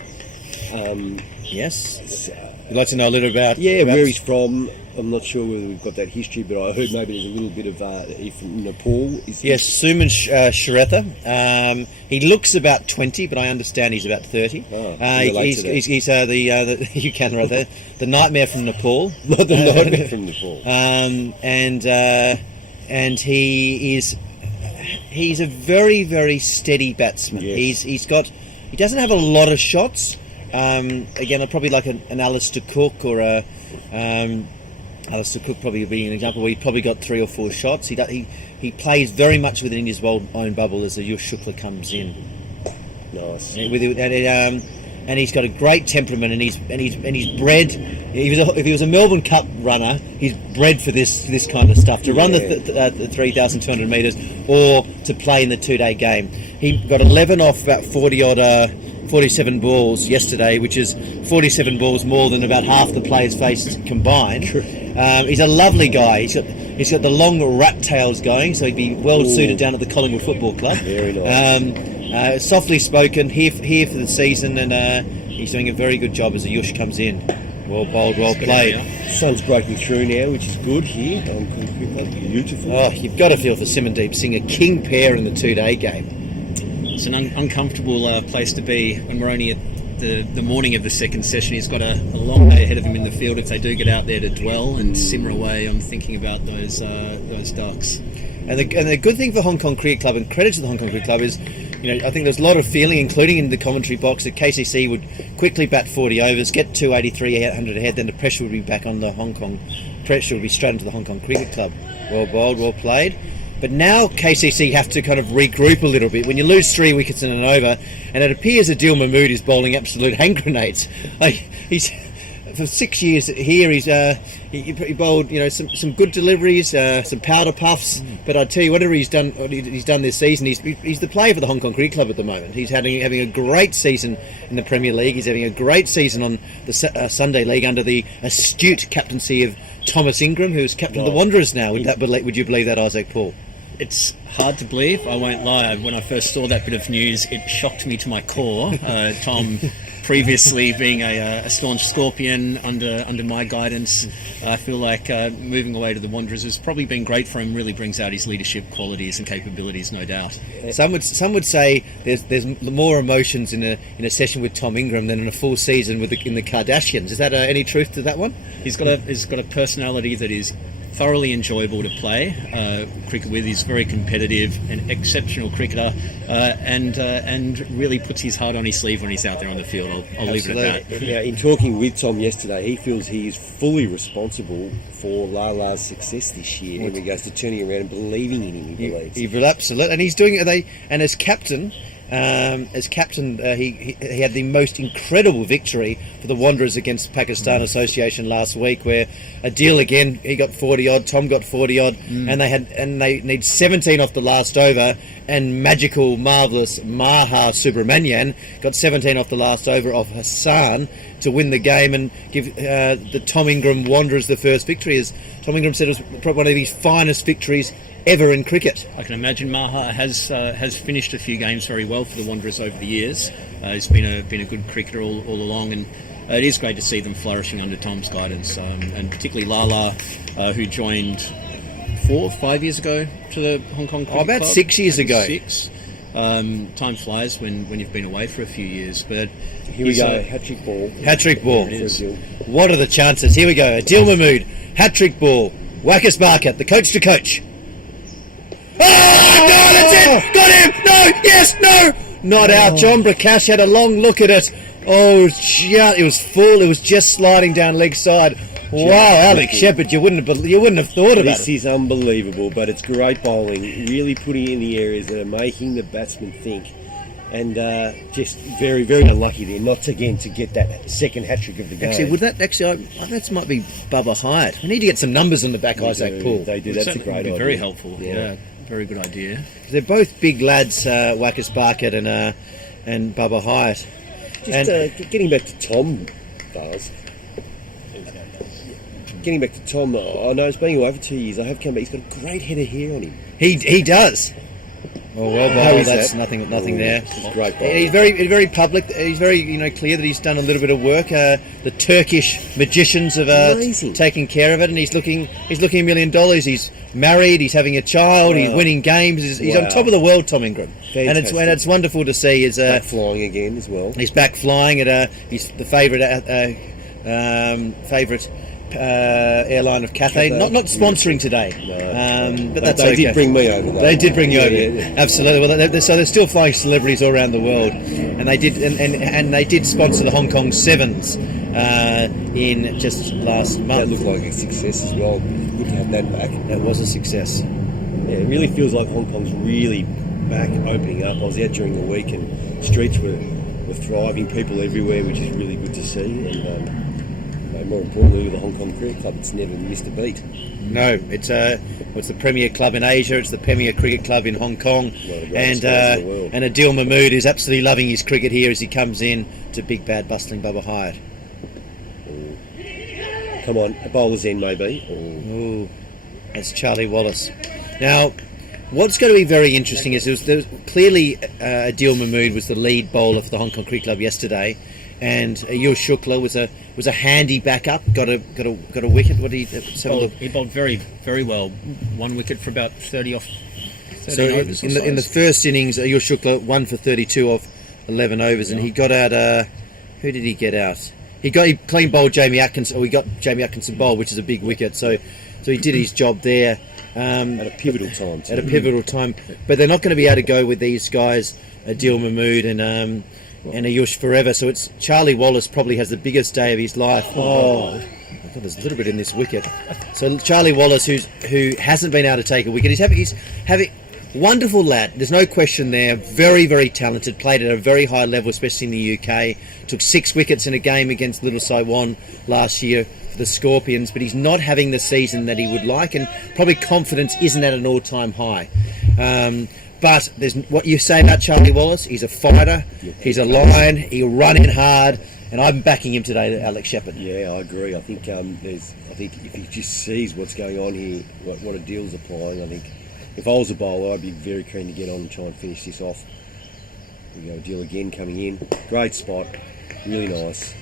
Yes. I'd like to know a little about where he's from. I'm not sure whether we've got that history, but I heard maybe there's a little bit of he's from Nepal. Yes, Suman Sharetha. He looks about 20, but I understand he's about 30. He's you can right there. The nightmare from Nepal. Not the nightmare from Nepal. And he's a very, very steady batsman. Yes. He doesn't have a lot of shots. Again, probably like an Alistair Cook or a Alistair Cook probably being an example where he probably got 3 or 4 shots. He plays very much within his own bubble as the Yush Shukla comes in. Nice. And he's got a great temperament, and he's bred. If he was a Melbourne Cup runner, he's bred for this kind of stuff. To run the 3,200 metres or to play in the 2-day game. He got 11 off about 47 balls yesterday, which is 47 balls more than about half the players faced combined. He's a lovely guy. He's got the long rat tails going, so he'd be well suited down at the Collingwood Football Club. Very nice. Softly spoken, here for the season, and he's doing a very good job as the Yush comes in. Well bowled, well played. Sun's breaking through now, which is good here. Beautiful. Oh, you've got to feel for Simandeep Singh, a king pair in the 2-day game. It's an uncomfortable place to be when we're only at the morning of the second session. He's got a long day ahead of him in the field if they do get out there to dwell and simmer away. I'm thinking about those ducks. And the good thing for Hong Kong Cricket Club, and credit to the Hong Kong Cricket Club, is, I think there's a lot of feeling, including in the commentary box, that KCC would quickly bat 40 overs, get 283 100 ahead, then the pressure would be back on the Hong Kong. Pressure would be straight into the Hong Kong Cricket Club. Well bowled, well played. But now KCC have to kind of regroup a little bit. When you lose 3 wickets in an over, and it appears that Adil Mahmood is bowling absolute hand grenades. He's for 6 years here. He bowled some good deliveries, some powder puffs. But I tell you, whatever he's done this season, he's the player for the Hong Kong Cricket Club at the moment. He's having a great season in the Premier League. He's having a great season on the Sunday League under the astute captaincy of Thomas Ingram, who's captain of the Wanderers now. Would you believe that, Isaac Paul? It's hard to believe, I won't lie. When I first saw that bit of news, it shocked me to my core. Tom, previously being a staunch Scorpion under my guidance, I feel like moving away to the Wanderers has probably been great for him. Really brings out his leadership qualities and capabilities, no doubt. Some would say there's more emotions in a session with Tom Ingram than in a full season in the Kardashians. Is that any truth to that one? He's got a personality that is thoroughly enjoyable to play cricket with. He's very competitive, an exceptional cricketer, and really puts his heart on his sleeve when he's out there on the field. I'll leave it at that. Now, in talking with Tom yesterday, he feels he is fully responsible for Lala's success this year in regards to turning around and believing in him. He believes. Absolutely, and he's doing it. And as captain. He had the most incredible victory for the Wanderers against Pakistan Association last week, where Adil again, he got 40 odd, Tom got 40 odd, and they need 17 off the last over, and magical, marvellous Maha Subramanian got 17 off the last over of Hassan to win the game and give the Tom Ingram Wanderers the first victory. As Tom Ingram said, it was probably one of his finest victories ever in cricket. I can imagine Maha has finished a few games very well for the Wanderers over the years. He's been a good cricketer all along, and it is great to see them flourishing under Tom's guidance, and particularly Lala, who joined 4 or 5 years ago to the Hong Kong Cricket about Club. 6 years ago. 6. Time flies when you've been away for a few years, but here we go. Hat-trick ball. Hat-trick ball. What are the chances? Here we go. Adil Mahmood, hat-trick ball. Wackus Barker, the coach to coach. Oh, no, that's it! Got him! No! Yes! No! Not out. John Prakash had a long look at it. Oh, it was full. It was just sliding down leg side. Wow, Alex Shepherd, you wouldn't have thought about it. This is unbelievable, but it's great bowling. Really putting in the areas that are making the batsman think. And just very, very unlucky there not to get that second hat-trick of the game. That might be Bubba Hyatt. We need to get some numbers on the back, Isaac Paul. They do. That's a great idea. Very helpful. Yeah, very good idea. They're both big lads, Wackus Barkett and Bubba Hyatt. Getting back to Tom, Buzz. Getting back to Tom, I know it's been away for 2 years. I have come back. He's got a great head of hair on him. He does. Oh, well How bowled. is That's that? nothing there. Great ball. He's very public. He's very clear that he's done a little bit of work. The Turkish magicians have Amazing. taken care of it, and he's looking $1 million. He's married. He's having a child. He's winning games. He's on top of the world, Tom Ingram. And it's wonderful to see. Is back flying again as well. he's back flying at he's the favourite airline of Cathay. Not sponsoring today, but that's they okay. did bring me over. Though. They did bring you over, Yeah. absolutely. Well, so they're still flying celebrities all around the world, and they did, and they did sponsor the Hong Kong Sevens in just last That month. looked like a success as well. Good to have that back. That was a success. Yeah, it really feels like Hong Kong's really back, opening up. I was out during the week and streets were thriving, people everywhere, which is really good to see. And more importantly, with the Hong Kong Cricket Club, it's never missed a beat. No, it's the premier club in Asia. It's the premier cricket club in Hong Kong, and Adil Mahmood is absolutely loving his cricket here as he comes in to big bad bustling Bubba Hyatt. Come on, a bowler's end maybe. Ooh, that's Charlie Wallace. Now, what's going to be very interesting is there was clearly Adil Mahmood was the lead bowler for the Hong Kong Cricket Club yesterday, and Ayush Shukla was a handy backup. Got a wicket. What did he? Let's have a look. He bowled very, very well. 1 wicket for about 30 off. 30 So overs in the first innings, Ayush Shukla 1 for 32 off 11 overs, and he got out. Who did he get out? He clean bowled Jamie Atkinson. Or he got Jamie Atkinson bowled, which is a big wicket. So he did his job there. At a pivotal time. Too. At a pivotal time, but they're not going to be able to go with these guys, Adil Mahmood and Ayush forever. So it's Charlie Wallace probably has the biggest day of his life. Oh, there's a little bit in this wicket. So Charlie Wallace, who hasn't been able to take a wicket, he's having wonderful lad. There's no question there. Very, very talented. Played at a very high level, especially in the UK. Took 6 wickets in a game against Little Saiwan last year for the Scorpions, but he's not having the season that he would like, and probably confidence isn't at an all-time high. But there's what you say about Charlie Wallace. He's a fighter. He's a lion. He'll run in hard, and I'm backing him today, Alex Shepherd. Yeah, I agree. I think if he just sees what's going on here, what a deal's applying, I think if I was a bowler, I'd be very keen to get on and try and finish this off. We go, deal again coming in. Great spot, really nice.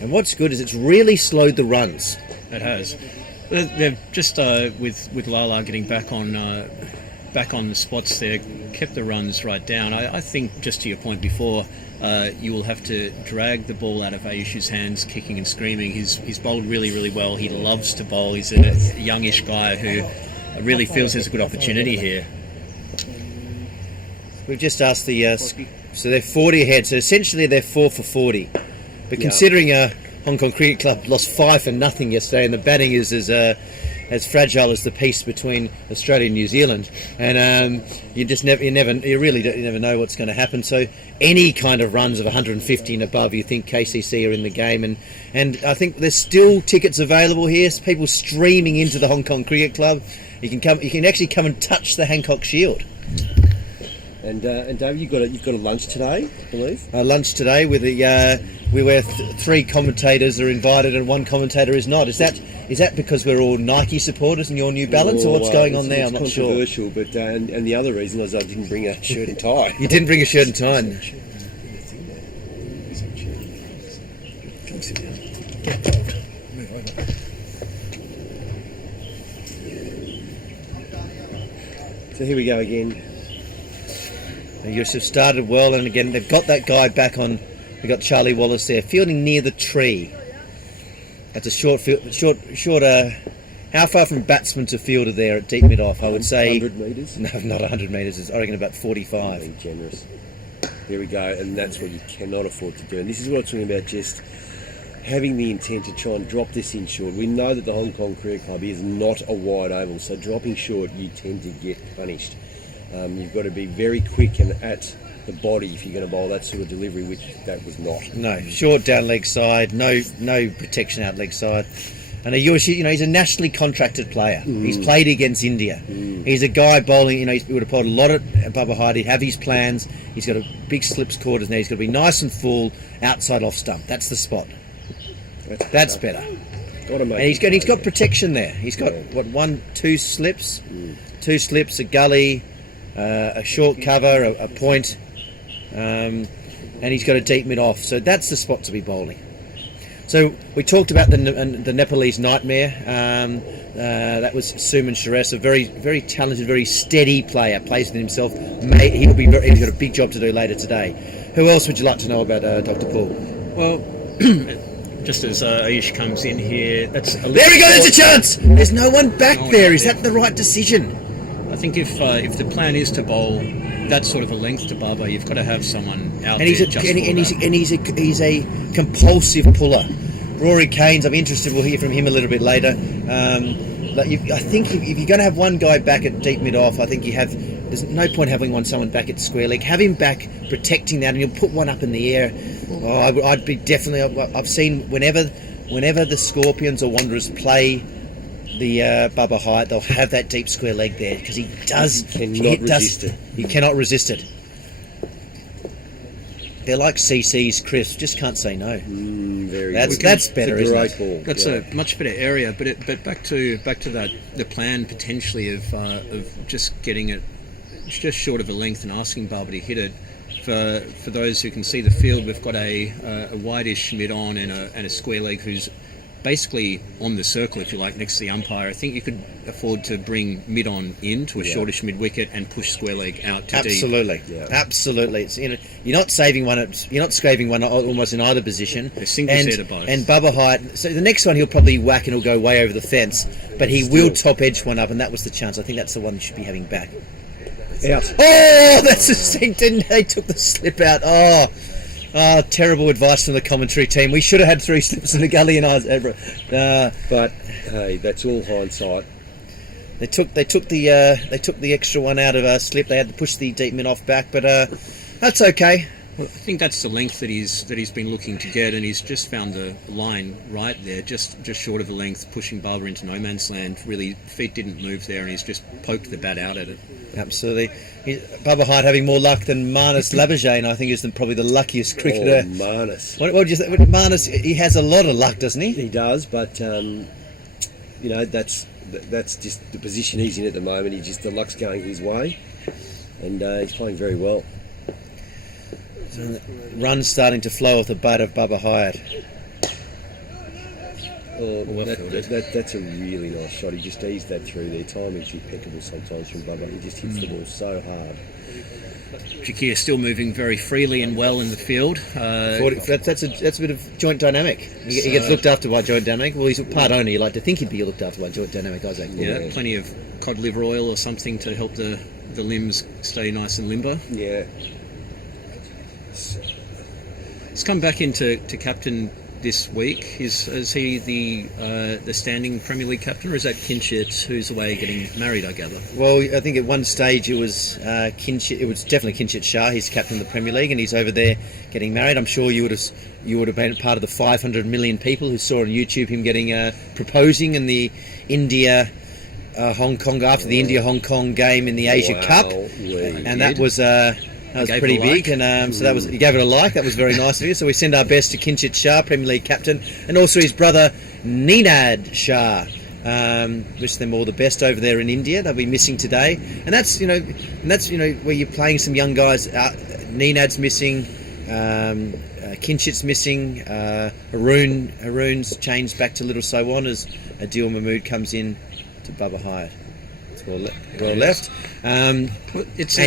And what's good is it's really slowed the runs. It has. They've just with Lala getting back on the spots there, kept the runs right down. I think, just to your point before, you will have to drag the ball out of Ayush's hands, kicking and screaming. He's bowled really, really well. He loves to bowl. He's a youngish guy who really feels there's a good opportunity here. We've just asked so they're 40 ahead. So essentially they're 4 for 40. But considering Hong Kong Cricket Club lost 5 for nothing yesterday, and the batting is as fragile as the peace between Australia and New Zealand, and you really never know what's going to happen. So any kind of runs of 150 and above, you think KCC are in the game, and I think there's still tickets available here. So people streaming into the Hong Kong Cricket Club. You can actually come and touch the Hancock Shield. And David, you've got a lunch today, I believe. Lunch today with where 3 commentators are invited and 1 commentator is not. Is that because we're all Nike supporters and you're New Balance, or what's going on there? I'm not sure. Controversial, but and the other reason is I didn't bring a shirt and tie. You didn't bring a shirt and tie. So here we go again. You've started well, and again they've got that guy back on. We've got Charlie Wallace there, fielding near the tree. That's a short. How far from batsman to fielder there at deep mid-off? I would say 100 metres? No, not 100 metres. It's, I reckon, about 45. Being generous. Here we go, and that's what you cannot afford to do. And this is what I'm talking about, just having the intent to try and drop this in short. We know that the Hong Kong Cricket Club is not a wide oval, so dropping short, you tend to get punished. You've got to be very quick and at the body if you're going to bowl that sort of delivery, which that was not. No, short down leg side, no protection out leg side. And he's a nationally contracted player. He's played against India. He's a guy bowling. He would have bowled a lot at Bubba Hyatt. He'd have his plans. He's got a big slips quarters now. He's got to be nice and full outside off stump. That's the spot. That's better. And he's got protection there. He's got 2 slips, 2 slips, a gully, a short cover, a point, and he's got a deep mid off. So that's the spot to be bowling. So we talked about the Nepalese nightmare. That was Suman Suresh, a very, very talented, very steady player. Plays with himself. He's got a big job to do later today. Who else would you like to know about Dr. Paul? Well, just as Aish comes in here, there he goes. There's a chance. There's no one back there. Is that the right decision? I think if the plan is to bowl that sort of a length to Bubba, you've got to have someone out and he's a compulsive puller. Rory Keynes, I'm interested. We'll hear from him a little bit later. I think if you're going to have one guy back at deep mid off, I think there's no point having someone back at square leg. Have him back protecting that, and you'll put one up in the air. I'd be definitely. I've seen whenever the Scorpions or Wanderers play the Bubba Hyatt, they'll have that deep square leg there because he cannot resist it. They're like CC's crisp, just can't say no. That's better, isn't it? That's a much better area, but back to that the plan potentially of just getting it just short of a length and asking Bubba to hit it. For those who can see the field, we've got a wideish mid on and a square leg who's basically on the circle, if you like, next to the umpire. I think you could afford to bring mid on in to a shortish mid wicket and push square leg out to absolutely. deep. Yeah. Absolutely. It's, you're not saving one. You're not scraping one almost in either position. They're single set of both. And Bubba Hyatt. So the next one he'll probably whack and he'll go way over the fence, but he will top edge one up, and that was the chance. I think that's the one you should be having back. Out. Oh, that's a stink, didn't they? Took the slip out. Oh, terrible advice from the commentary team. We should have had 3 slips in the gully, and but hey, that's all hindsight. They took the extra one out of a slip. They had to push the deep mid off back, but that's okay. Well, I think that's the length that he's been looking to get, and he's just found the line right there, just short of the length, pushing Bubba into no man's land. Really, feet didn't move there, and he's just poked the bat out at it. Absolutely. Bubba Hyatt having more luck than Marnus Labuschagne, I think, is probably the luckiest cricketer. Oh, Marnus. What do you think? Marnus, he has a lot of luck, doesn't he? He does, but that's just the position he's in at the moment. The luck's going his way, and he's playing very well. Runs starting to flow off the butt of Bubba Hyatt. Oh, that's a really nice shot. He just eased that through there. Timing's impeccable sometimes from Bubba. He just hits the ball so hard. Shakir still moving very freely and well in the field. That's a bit of joint dynamic. He gets looked after by joint dynamic. Well, he's a part owner. You like to think he'd be looked after by joint dynamic, Isaac. Yeah, plenty of cod liver oil or something to help the limbs stay nice and limber. Yeah. He's come back into captain this week. Is he the standing Premier League captain, or is that Kinchett, who's away getting married, I gather? Well, I think at one stage it was Kinchett. It was definitely Kinchett Shah. He's captain of the Premier League, and he's over there getting married. I'm sure you would have been part of the 500 million people who saw on YouTube him getting proposing in the India Hong Kong after the India Hong Kong game in the Asia Cup, and that was. That was pretty big, and so he gave it a like. That was very nice of you. So we send our best to Kinchett Shah, Premier League captain, and also his brother Ninad Shah. Wish them all the best over there in India. They'll be missing today, and that's where you're playing some young guys. Ninad's missing, Kinchett's missing. Haroon's changed back to Little Saiwan as Adil Mahmood comes in to Bubba Hyatt. It's well left. And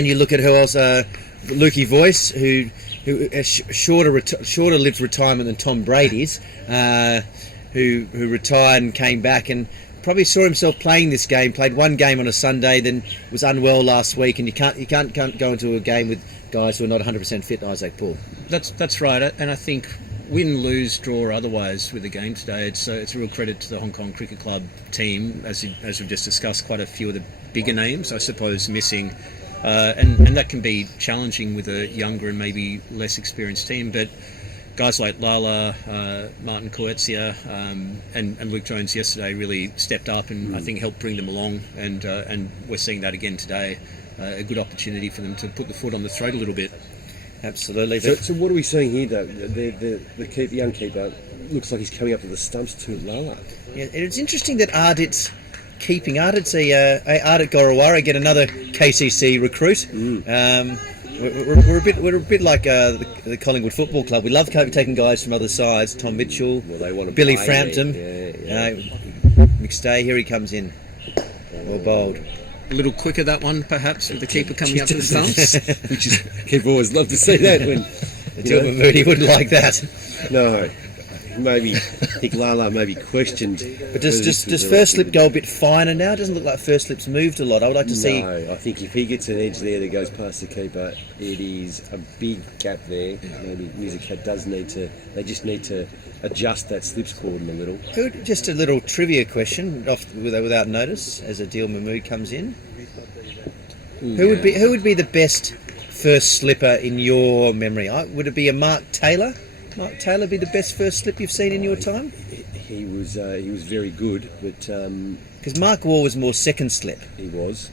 you look at who else. Lukey Voice, who shorter lived retirement than Tom Brady's, who retired and came back and probably saw himself playing this game. Played one game on a Sunday, then was unwell last week, and you can't go into a game with guys who are not 100% fit. Isaac Paul. That's right, and I think win, lose, draw, or otherwise with the game today, it's a real credit to the Hong Kong Cricket Club team, as we've just discussed. Quite a few of the bigger names, I suppose, missing. And that can be challenging with a younger and maybe less experienced team, but guys like Lala, Martin Coetzee, and Luke Jones yesterday really stepped up and I think helped bring them along, and we're seeing that again today. A good opportunity for them to put the foot on the throat a little bit. Absolutely. So what are we seeing here, though? The young keeper looks like he's coming up to the stumps too low. Yeah, it's interesting that Ardit's keeping Ardit. See Ardit Gorawara get another KCC recruit. We're a bit like the Collingwood Football Club. We love taking guys from other sides. Tom Mitchell, They want to Billy play Frampton, there. McStay. Here he comes in. Well bowled. A little quicker that one, perhaps, with the keeper coming up to the stumps. Which is, keeper always love to see that when Dilma Moody wouldn't like that. No, maybe Higlala maybe questioned. But does first slip go a bit finer now? It doesn't look like first slip's moved a lot. I would like to see. No, I think if he gets an edge there that goes past the keeper, it is a big gap there. Maybe Music Cat does need to. They just need to adjust that slips cordon a little. Just a little trivia question without notice as Adil Mahmood comes in. Who would be the best first slipper in your memory? Would it be a Mark Taylor? Mark Taylor be the best first slip you've seen in your time? He was very good, but because Mark Waugh was more second slip. He was,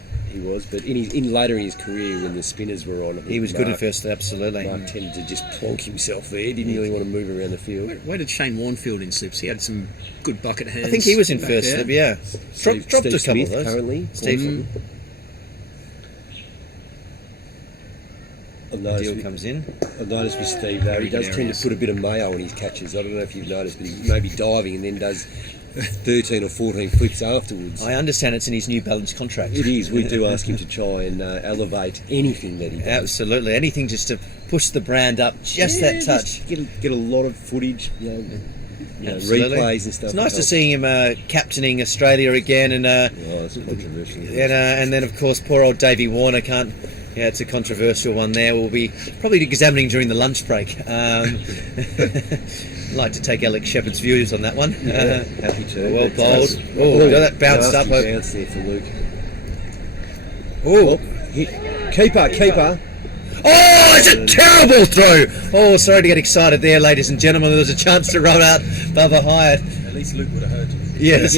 but in later in his career when the spinners were on, He was good at first slip, absolutely. Mark tended to just plonk himself there. Didn't really want to move around the field. Where did Shane Warnfield in slips? He had some good bucket hands. I think he was in back first there. slip, yeah. Dropped a couple Smith of those. currently. Steve I've Deal comes in. I've noticed with Steve though, he does tend to put a bit of mayo on his catches. I don't know if you've noticed, but he may be diving and then does 13 or 14 flips afterwards. I understand it's in his New Balance contract. It is. We do ask him to try and elevate anything that he does. Absolutely. Anything just to push the brand up just that touch. Just get a lot of footage, Absolutely. replays and stuff. It's nice to see him captaining Australia again, and it's controversial. and then of course poor old Davey Warner can't. Yeah, it's a controversial one there. We'll be probably examining during the lunch break. I'd like to take Alex Shepherd's views on that one. Happy to. Well bowled. Oh, that bounced up. Bounce there for Luke. Oh, Keeper. oh, it's a terrible throw. Oh, sorry to get excited there, ladies and gentlemen. There was a chance to run out Bubba Hyatt. At least Luke would have heard you. Yes.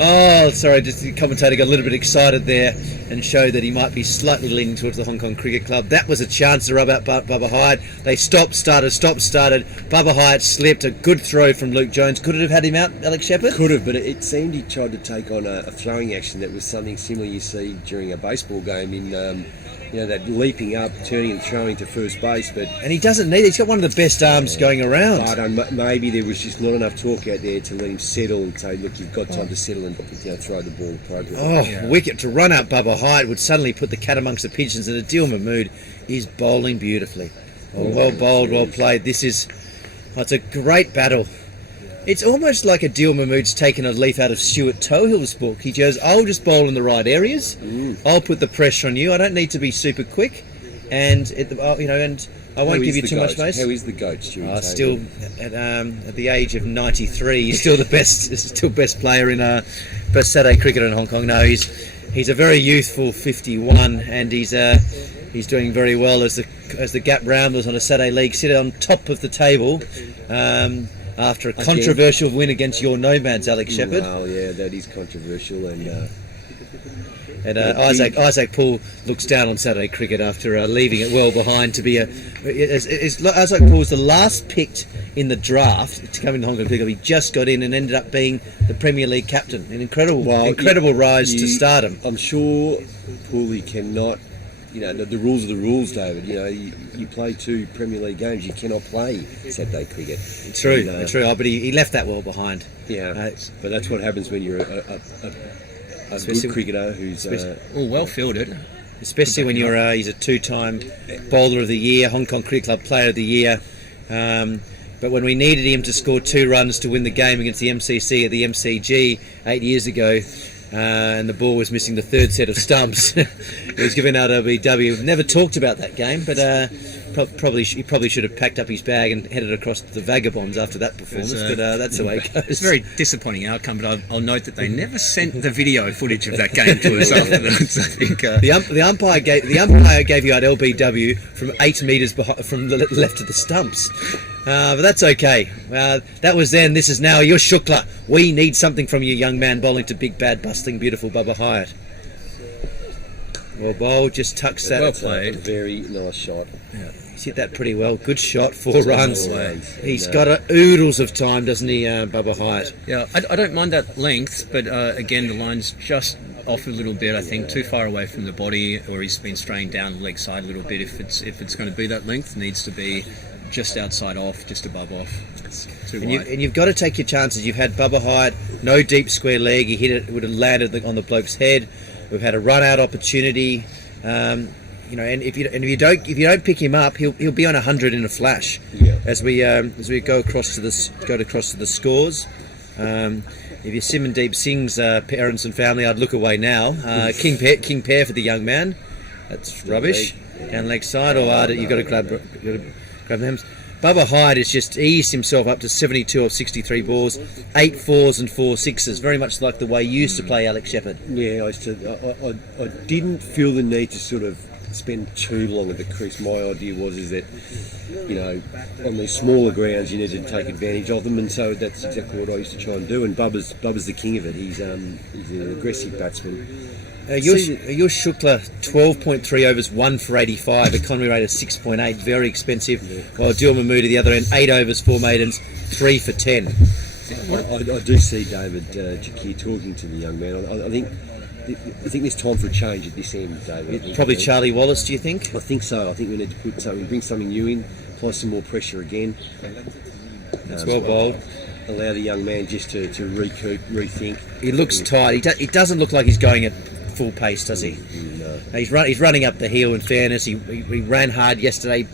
Oh, sorry, just the commentator got a little bit excited there and showed that he might be slightly leaning towards the Hong Kong Cricket Club. That was a chance to rub out Bubba Hyatt. They stopped, started. Bubba Hyatt slipped. A good throw from Luke Jones. Could it have had him out, Alex Shepherd? Could have, but it seemed he tried to take on a throwing action that was something similar you see during a baseball game in, that leaping up, turning and throwing to first base. And he doesn't need it. He's got one of the best arms going around. But maybe there was just not enough talk out there to let him settle and say, look, you've got time to settle and throw the ball appropriately. Wicket to run out Bubba Hyatt would suddenly put the cat amongst the pigeons, and Adil Mahmood is bowling beautifully. Well bowled, well played. It's a great battle. It's almost like Adil Mahmood's taken a leaf out of Stuart Tohill's book. He goes, I'll just bowl in the right areas. I'll put the pressure on you. I don't need to be super quick, and I won't give you too much space. How is the GOAT, Stuart? Still at the age of 93, he's still the best. Still best player in best Saturday cricket in Hong Kong. No, he's a very youthful 51, and he's doing very well as the Gap Ramblers on a Saturday League sit on top of the table. After a controversial win against your nomads, Alex Shepherd. Well, yeah, that is controversial, and Isaac Paul looks down on Saturday cricket after leaving it well behind to be Isaac Paul was the last picked in the draft to come into Hong Kong cricket. He just got in and ended up being the Premier League captain. An incredible rise to stardom. I'm sure Paulie cannot. The rules are the rules, David. You play 2 Premier League games. You cannot play Saturday cricket. True. But he left that well behind. Yeah, but that's what happens when you're a good cricketer who's well fielded. Especially when he's a 2-time bowler of the year, Hong Kong Cricket Club Player of the Year. But when we needed him to score 2 runs to win the game against the MCC at the MCG 8 years ago, and the ball was missing the 3rd set of stumps, he was given out LBW. We've never talked about that game, but he probably should have packed up his bag and headed across to the Vagabonds after that performance. But that's the way it goes. It's a very disappointing outcome, but I'll note that they never sent the video footage of that game to us afterwards. I think the umpire gave you out LBW from 8 metres from the left of the stumps. But that's okay. That was then. This is now. You're Shukla. We need something from you, young man, bowling to big, bad, bustling, beautiful Bubba Hyatt. Well bowled, just tucks that. Well played. Very nice shot. Yeah. He's hit that pretty well. Good shot, 4 runs. He's And, got oodles of time, doesn't he, Bubba Hyatt? Yeah, I don't mind that length, but again, the line's just off a little bit. I think too far away from the body, or he's been straying down the leg side a little bit. If it's going to be that length, it needs to be just outside off, just above off. It's too wide. And you've got to take your chances. You've had Bubba Hyatt, no deep square leg. He hit it, would have landed on the bloke's head. We've had a run out opportunity. And if you don't pick him up, he'll be on 100 in a flash. Yeah. As we go across to the scores. If your Simon Sing's parents and family, I'd look away now. King pair for the young man. That's rubbish. Down leg side, or you've got to grab them. Bubba Hyatt has just eased himself up to 72 of 63 balls, 8 4s and 4 6s, very much like the way you used to play Alex Shepherd. Yeah, I didn't feel the need to sort of spend too long at the crease. My idea is that, on these smaller grounds you need to take advantage of them, and so that's exactly what I used to try and do. And Bubba's the king of it. He's an aggressive batsman. Your Shukla, 12.3 overs, 1 for 85, economy rate of 6.8, very expensive. While Dil Mahmood at the other end, 8 overs, 4 maidens, 3 for 10. I do see David Jakir talking to the young man. I think there's time for a change at this end, David. Probably Charlie Wallace, do you think? I think so. I think we need to bring something new in, apply some more pressure again. That's well bowled. Allow the young man just to recoup, rethink. He looks tired. He doesn't look like he's going at full pace, does he? No. He's running up the hill. In fairness, he ran hard yesterday.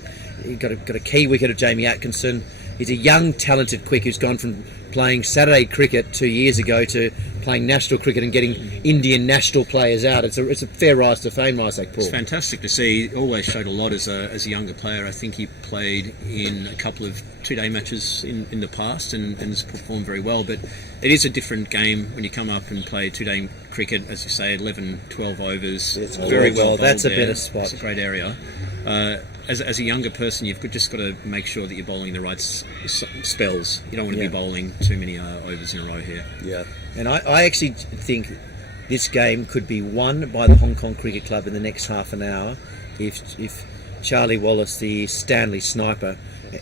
He got a key wicket of Jamie Atkinson. He's a young, talented quick who's gone from playing Saturday cricket 2 years ago to playing national cricket and getting Indian national players out. It's a fair rise to fame, Isaac Paul. It's fantastic to see. He always showed a lot as a younger player. I think he played in a couple of two-day matches in the past and has performed very well. But it is a different game when you come up and play two-day cricket, as you say, 11, 12 overs. It's very well. That's a there. better spot. It's a great area. As a younger person, you've just got to make sure that you're bowling the right spells. You don't want to be bowling too many overs in a row here. Yeah. And I actually think this game could be won by the Hong Kong Cricket Club in the next half an hour if Charlie Wallace, the Stanley sniper,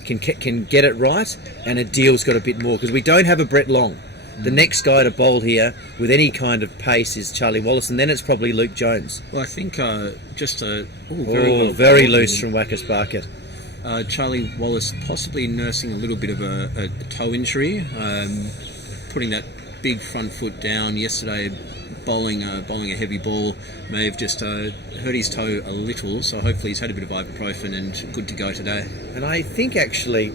can get it right, and Adil's got a bit more, because we don't have a Brett Long. The next guy to bowl here with any kind of pace is Charlie Wallace, and then it's probably Luke Jones. Well, I think Very loose from Wackus Barkett. Charlie Wallace possibly nursing a little bit of a toe injury, putting that big front foot down yesterday, bowling a heavy ball, may have just hurt his toe a little, so hopefully he's had a bit of ibuprofen and good to go today. And I think actually,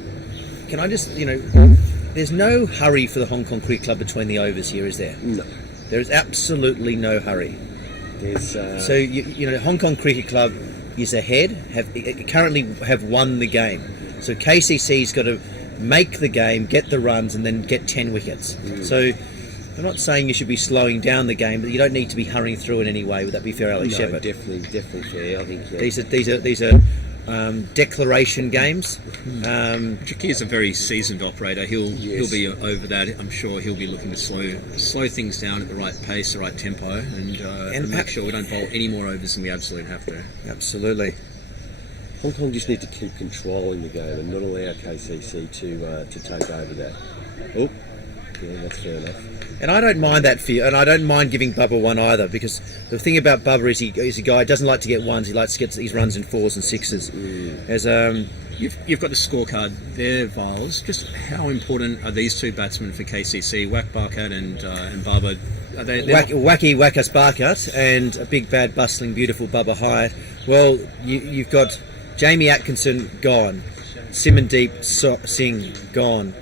can I just, there's no hurry for the Hong Kong Cricket Club between the overs here, is there? No. There is absolutely no hurry. There's So, Hong Kong Cricket Club is ahead, currently have won the game. So KCC's got to make the game, get the runs, and then get 10 wickets. So I'm not saying you should be slowing down the game, but you don't need to be hurrying through in any way. Would that be fair, Alex Shepherd? definitely fair. I think These are declaration games. Jakir's a very seasoned operator. He'll be over that. I'm sure he'll be looking to slow things down at the right pace, the right tempo, and make sure we don't bowl any more overs than we absolutely have to. Absolutely. Hong Kong just need to keep controlling the game and not allow KCC to take over that. Oh, yeah, that's fair enough. And I don't mind that fear, and I don't mind giving Bubba one either, because the thing about Bubba is he's a guy who doesn't like to get ones. He likes to get his runs in 4s and 6s. As You've got the scorecard there, Viles. Just how important are these two batsmen for KCC, Wak Barkat and Bubba? Wacky Wackus Barkat and a big, bad, bustling, beautiful Bubba Hyatt. Well, you've got Jamie Atkinson gone, Simandeep Singh gone.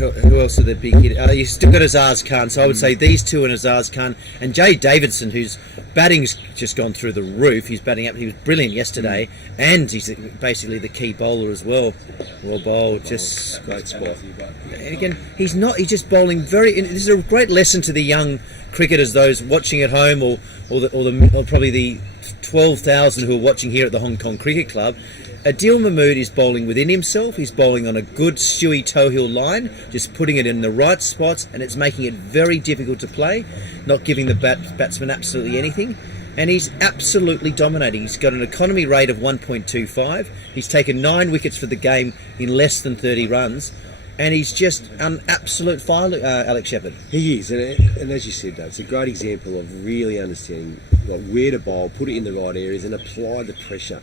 Who else are the big hit? You've still got Azaz Khan, so I would say these two and Azaz Khan and Jay Davidson, whose batting's just gone through the roof. He's batting up. He was brilliant yesterday, and he's basically the key bowler as well. Well bowled, just Great spot. and again, he's just bowling very. This is a great lesson to the young cricketers, those watching at home, or probably the 12,000 who are watching here at the Hong Kong Cricket Club. Adil Mahmood is bowling within himself. He's bowling on a good Stewie Tohill line, just putting it in the right spots, and it's making it very difficult to play, not giving the batsman absolutely anything. and he's absolutely dominating. He's got an economy rate of 1.25. He's taken 9 wickets for the game in less than 30 runs, and he's just an absolute fire, Alex Shepherd. He is, and as you said, though, it's a great example of really understanding where to bowl, put it in the right areas, and apply the pressure.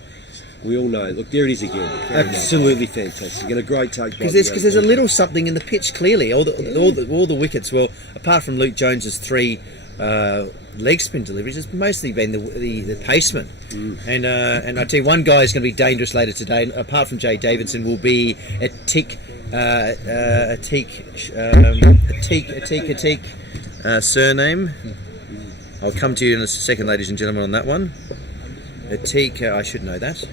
We all know. Look, there it is again. Absolutely fantastic, and a great take. Because there's a little something in the pitch. Clearly, all the wickets. Well, apart from Luke Jones's 3 leg spin deliveries, it's mostly been the paceman. And I tell you, one guy is going to be dangerous later today. Apart from Jay Davidson, will be a tick surname. I'll come to you in a second, ladies and gentlemen, on that one. Atik, I should know that.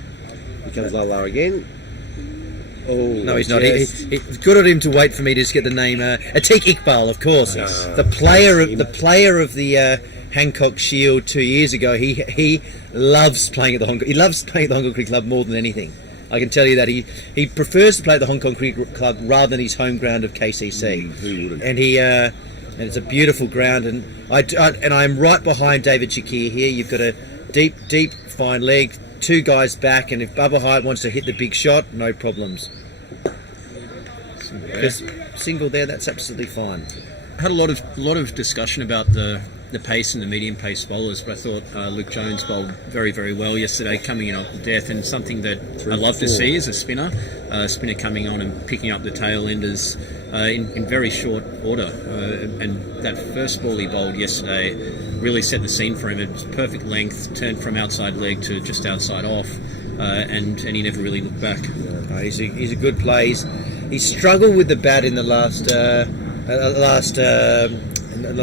He comes low again. Oh, no, he's not. It's good of him to wait for me to just get the name. Atik Iqbal, of course, the player of the Hancock Shield 2 years ago. He loves playing at the Hong Kong. He loves playing at the Hong Kong Cricket Club more than anything. I can tell you that he prefers to play at the Hong Kong Cricket Club rather than his home ground of KCC. Who wouldn't? And it's a beautiful ground, and I'm right behind David Shakir here. You've got a deep, fine leg, 2 guys back, and if Bubba Hyatt wants to hit the big shot, no problems. Because single there, that's absolutely fine. Had a lot of discussion about the pace and the medium pace bowlers, but I thought Luke Jones bowled very, very well yesterday, coming in off the death, and something that I love to see as a spinner coming on and picking up the tail enders in very short order. And that first ball he bowled yesterday really set the scene for him. It was perfect length, turned from outside leg to just outside off, and he never really looked back. He's a good play. He's struggled with the bat in the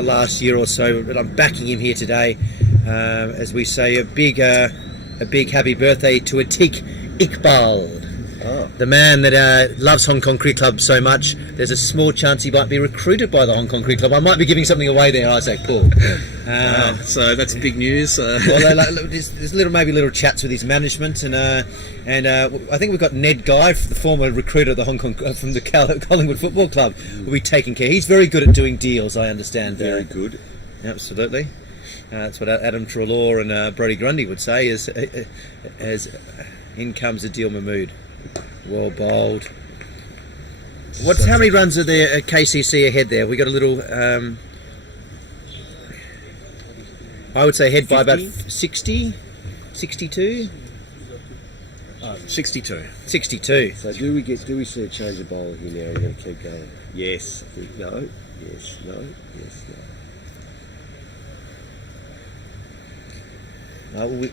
last year or so, but I'm backing him here today. As we say, a big happy birthday to Atik Iqbal. The man that loves Hong Kong Cricket Club so much. There's a small chance he might be recruited by the Hong Kong Cricket Club. I might be giving something away there, Isaac Paul. Wow, so that's big news. Well, there's little chats with his management, and I think we've got Ned Guy, the former recruiter of the Hong Kong from the Collingwood Football Club, will be taking care. He's very good at doing deals, I understand. Very good. Absolutely. That's what Adam Treloar and Brodie Grundy would say. As in comes Adil Mahmood. Well bowled. How many runs are there at KCC ahead there? We got a little. I would say ahead 50? By about 60, 62. 62. 62. So do we see a change of bowler here now? We're going to keep going. Yes. No. Yes. No. Yes. No.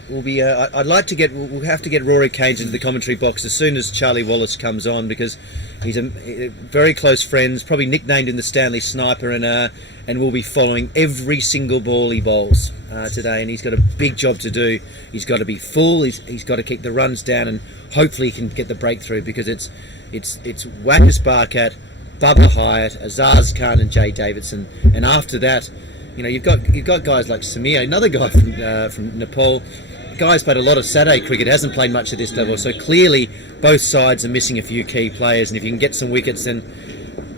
We'll be. I'd like to get. We'll have to get Rory Keynes into the commentary box as soon as Charlie Wallace comes on, because he's a very close friends, probably nicknamed in the Stanley Sniper, and we'll be following every single ball he bowls today. And he's got a big job to do. He's got to be full. He's got to keep the runs down, and hopefully he can get the breakthrough, because it's Wackers Barkat, Bubba Hyatt, Azaz Khan, and Jay Davidson, and after that. You know, you've got guys like Samir, another guy from Nepal. The guy's played a lot of Saturday cricket, hasn't played much at this level. So clearly, both sides are missing a few key players. And if you can get some wickets, then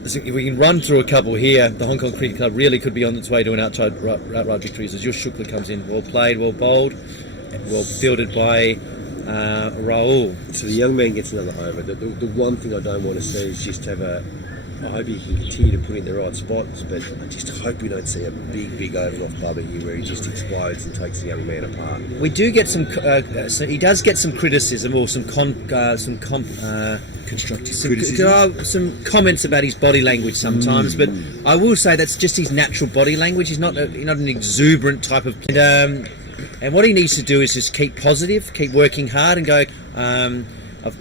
if we can run through a couple here, the Hong Kong Cricket Club really could be on its way to an outright victory. As Yush Shukla comes in, well played, well bowled, well fielded by Rahul. So the young man gets another over. The one thing I don't want to see is just have a. I hope he can continue to put in the right spots, but I just hope we don't see a big over off Bubba here where he just explodes and takes the young man apart. We do get some. He does get some criticism or some constructive criticism. Some comments about his body language sometimes, but I will say that's just his natural body language. He's not an exuberant type of. And what he needs to do is just keep positive, keep working hard, and go. I've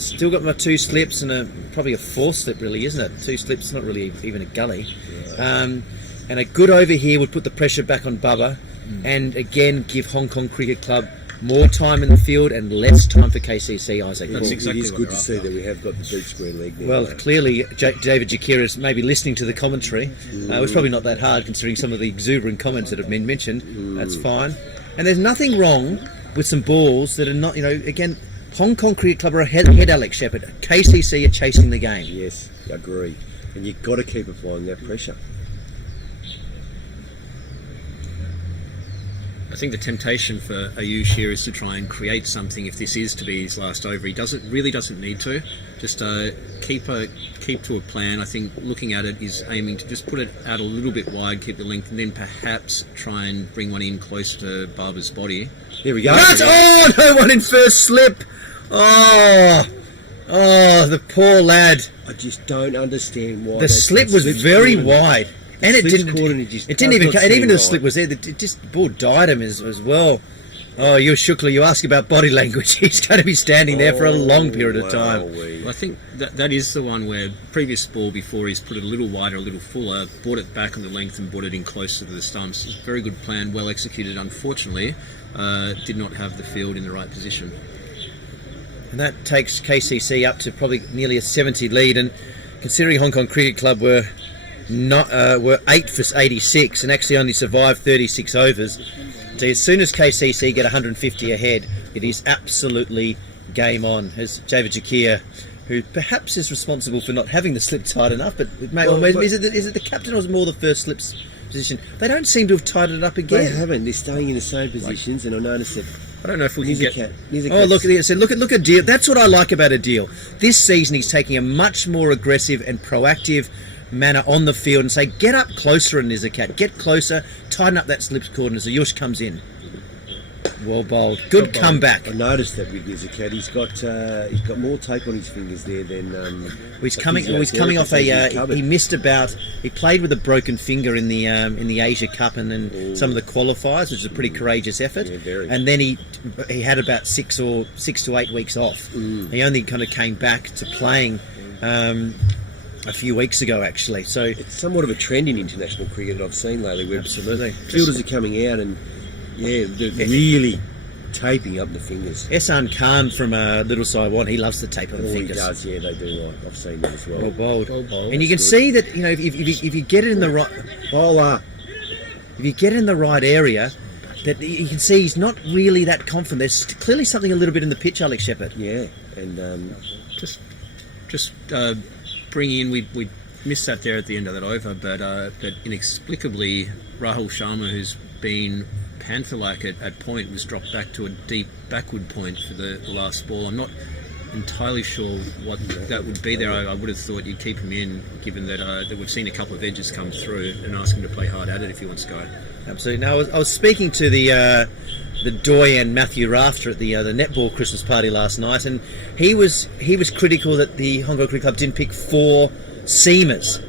still got my 2 slips and probably a 4th slip, really, isn't it? 2 slips, not really even a gully. And a good over here would put the pressure back on Bubba, and again give Hong Kong Cricket Club more time in the field and less time for KCC, Isaac. That's exactly it is good to see that we have got the deep square leg there. Well, clearly David Jakira is maybe listening to the commentary. It was probably not that hard considering some of the exuberant comments that have been mentioned. That's fine. And there's nothing wrong with some balls that are not, again, Hong Kong Cricket Club are ahead, Alex Shepherd. KCC are chasing the game. Yes, I agree. And you've got to keep applying that pressure. I think the temptation for Ayush here is to try and create something if this is to be his last over. He really doesn't need to. Just keep to a plan. I think looking at it, he's aiming to just put it out a little bit wide, keep the length, and then perhaps try and bring one in closer to Barber's body. Here we go. No one in first slip. Oh, the poor lad. I just don't understand why The slip was very wide. And it didn't even cut. And even the slip was there. It just the ball died him as well. Oh, you Shukla, you ask about body language. He's going to be standing there for a long period of time. Well, I think that is the one where previous ball before he's put it a little wider, a little fuller, brought it back on the length and brought it in closer to the stumps. Very good plan, well executed. Unfortunately, did not have the field in the right position. And that takes KCC up to probably nearly a 70 lead. And considering Hong Kong Cricket Club were 8 for 86 and actually only survived 36 overs. So as soon as KCC get 150 ahead, it is absolutely game on. As Javid Jakir, who perhaps is responsible for not having the slip tight enough, but is it the captain or is it more the first slip's position? They don't seem to have tightened it up again. They haven't. They're staying in the same positions, and I noticed that. I don't know if we can get... Oh, look at Adil. That's what I like about Adil. This season he's taking a much more aggressive and proactive manner on the field and say, get up closer, Nizakat, get closer, tighten up that slips cord, and as Ayush comes in. Well bowled. Good comeback. I noticed that with Nizakat. He's got more tape on his fingers there than... He's coming off he missed about... He played with a broken finger in the Asia Cup and then some of the qualifiers, which is a pretty courageous effort. Yeah, very. And then he had about 6 to 8 weeks off. He only kind of came back to playing a few weeks ago, actually. So it's somewhat of a trend in international cricket that I've seen lately, where absolutely fielders are coming out and they're really taping up the fingers. Ehsan Khan from Little Saiwan, he loves to tape on the fingers. He does, yeah, they do. I've seen that as well. Well bowled. And you can see that, you know, if you get it in the right bowler, if you get it in the right area, that you can see he's not really that confident. There's clearly something a little bit in the pitch, Alex Shepherd. Yeah, and just bring in. We missed that there at the end of that over, but inexplicably Rahul Sharma, who's been Panther-like at point, was dropped back to a deep backward point for the last ball. I'm not entirely sure what that would be there. I would have thought you'd keep him in, given that we've seen a couple of edges come through, and ask him to play hard at it if he wants to go. Absolutely. Now, I was speaking to the doyen Matthew Rafter at the netball Christmas party last night, and he was critical that the Hong Kong Cricket Club didn't pick 4 seamers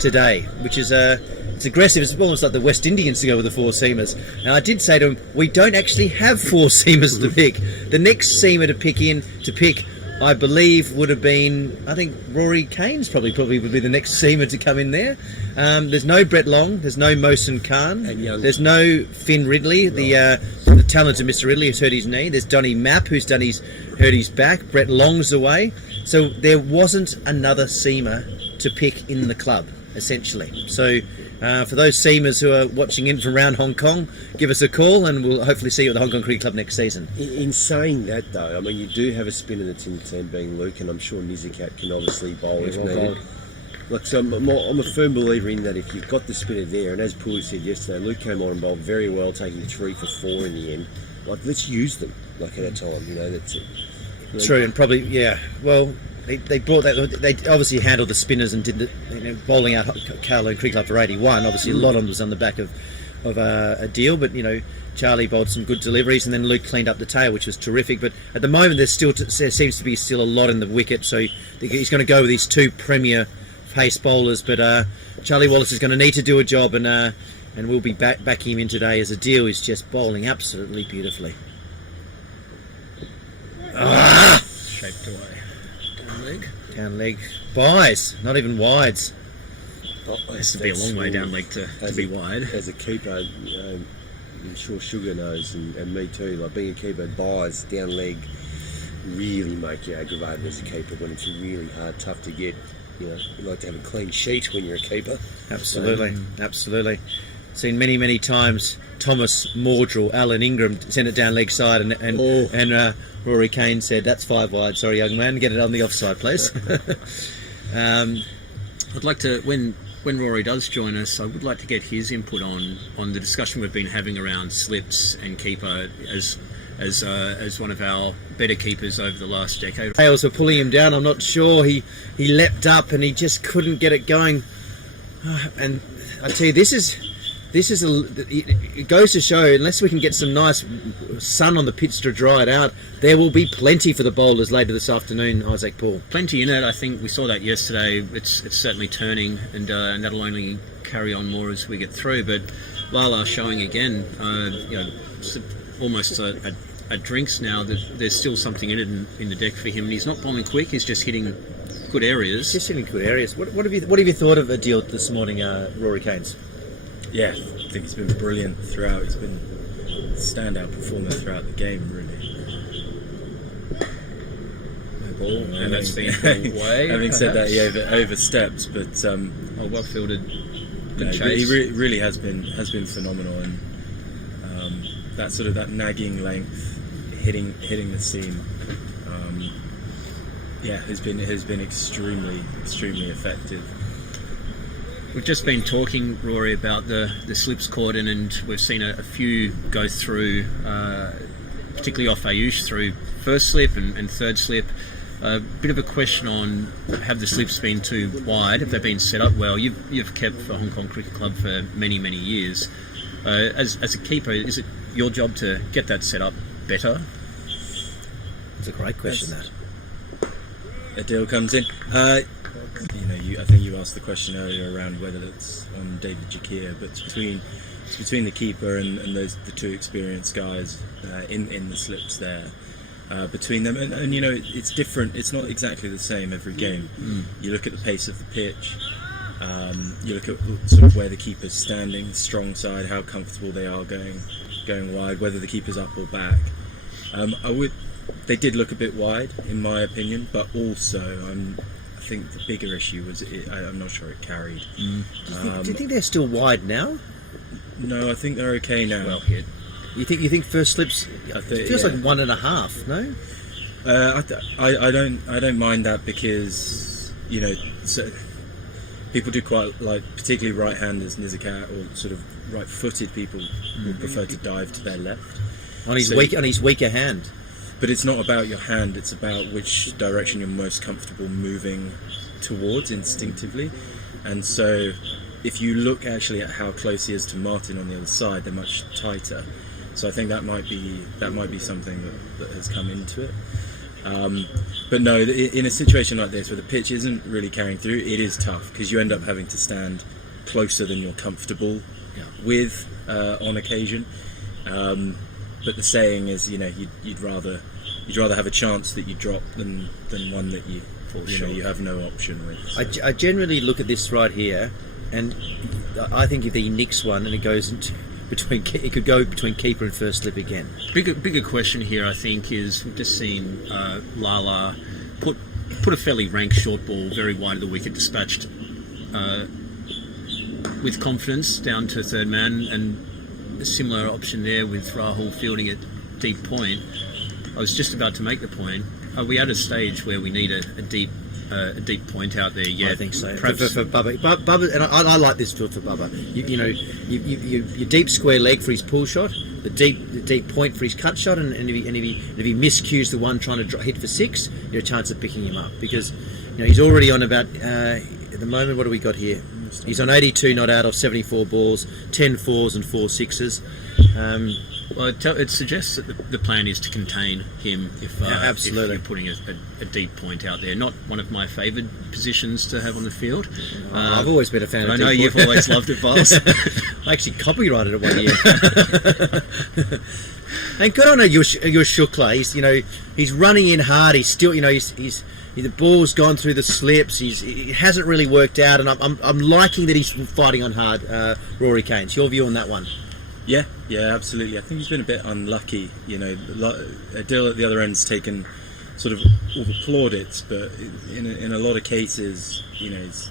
today, which is it's aggressive. It's almost like the West Indians to go with the 4 seamers. And I did say to him, we don't actually have 4 seamers to pick. The next seamer to pick, I believe, would have been, I think Rory Kane's probably would be the next seamer to come in there. There's no Brett Long, there's no Mohsin Khan, there's no Finn Ridley, the talented Mr. Ridley who's hurt his knee. There's Donny Mapp who's hurt his back. Brett Long's away. So there wasn't another seamer to pick in the club, essentially. So for those seamers who are watching in from around Hong Kong, give us a call and we'll hopefully see you at the Hong Kong Cricket Club next season. In saying that, though, I mean, you do have a spinner that's in the team, being Luke, and I'm sure Nizakat can obviously bowl if needed. Like, so I'm a firm believer in that if you've got the spinner there, and as Pooley said yesterday, Luke came on and bowled very well, taking 3 for 4 in the end. Like, let's use them, like, at a time, you know, that's it. True, and probably, yeah, well... They brought that. They obviously handled the spinners and did the bowling out Kowloon Cricket Club for 81. Obviously, a lot of them was on the back of a deal, but Charlie bowled some good deliveries, and then Luke cleaned up the tail, which was terrific. But at the moment, there seems to be still a lot in the wicket, so he's going to go with these 2 premier pace bowlers. But Charlie Wallace is going to need to do a job, and we'll be back him in today as a deal. Is just bowling absolutely beautifully. Shaped away. Down leg. Buys, not even wides. This would be a long way down leg to be wide. As a keeper, I'm sure Sugar knows, and me too, like being a keeper, buys down leg really make you aggravated as a keeper when it's really hard, tough to get. You like to have a clean sheet when you're a keeper. Absolutely, absolutely. Seen many times Thomas Mordrell, Alan Ingram sent it down leg side, and Rory Kane said, "That's 5 wide. Sorry, young man, get it on the offside, please." I'd like to, when when Rory does join us, I would like to get his input on the discussion we've been having around slips and keeper as one of our better keepers over the last decade. Tails were pulling him down. I'm not sure. He leapt up and he just couldn't get it going. And I tell you, it goes to show, unless we can get some nice sun on the pitch to dry it out, there will be plenty for the bowlers later this afternoon, Isaac Paul. Plenty in it. I think we saw that yesterday. It's certainly turning, and that'll only carry on more as we get through. But Lala showing again, almost a drinks now that there's still something in it in the deck for him. And he's not bowling quick. He's just hitting good areas. Just hitting good areas. What have you thought of Adil this morning, Rory Keynes? Yeah, I think he's been brilliant throughout. He's been a standout performer throughout the game, really. No ball, and that's been pulled away. Having said that, he overstepped, but well fielded. No, he really has been phenomenal, and that nagging length, hitting the seam, has been extremely effective. We've just been talking, Rory, about the slips caught in, and we've seen a few go through, particularly off Ayush, through first slip and third slip. A bit of a question on, have the slips been too wide? Have they been set up well? You've kept for Hong Kong Cricket Club for many years. As a keeper, is it your job to get that set up better? That's a great question, that. Adil comes in. I think you asked the question earlier around whether it's on David Jakir, but it's between the keeper and the two experienced guys in the slips there. Between them, and it's different. It's not exactly the same every game. You look at the pace of the pitch. You look at sort of where the keeper's standing, strong side, how comfortable they are going wide, whether the keeper's up or back. They did look a bit wide, in my opinion, but also I think the bigger issue was I'm not sure it carried. Do you think they're still wide now? No, I think they're okay now. Well hit. You think first slips? It feels like 1.5. No. I don't mind that because people do quite like, particularly right-handers, Nizakat, or sort of right-footed people would prefer to dive to their left on his weaker hand. But it's not about your hand, it's about which direction you're most comfortable moving towards instinctively. And so if you look actually at how close he is to Martin on the other side, they're much tighter. So I think that might be something that has come into it. But no, in a situation like this where the pitch isn't really carrying through, it is tough because you end up having to stand closer than you're comfortable with on occasion. But the saying is, you'd rather have a chance that you drop than one that you have no option with. So. I generally look at this right here, and I think if he nicks one and it goes into it could go between keeper and first slip again. Bigger question here, I think, is we've just seen Lala put a fairly rank short ball very wide of the wicket, dispatched with confidence down to third man, and a similar option there with Rahul fielding at deep point. I was just about to make the point. Are we at a stage where we need a deep point out there yet? I think so. Perhaps for Bubba, and I like this field for Bubba. Your deep square leg for his pull shot, the deep point for his cut shot, and if he miscues the one trying to hit for 6, you have a chance of picking him up because he's already on about at the moment. What do we got here? He's on 82 not out of 74 balls, 10 4s and 4 6s. Well, it suggests that the plan is to contain him if you're putting a deep point out there. Not one of my favoured positions to have on the field. I've always been a fan of deep point. I know you've always loved it, Viles. I actually copyrighted it one year. And good on your Shukla. He's running in hard. He's still, the ball's gone through the slips. It hasn't really worked out, and I'm liking that he's fighting on hard. Rory Keynes, your view on that one? Yeah, absolutely. I think he's been a bit unlucky. Adil at the other end's taken sort of all the plaudits, but in a lot of cases, he's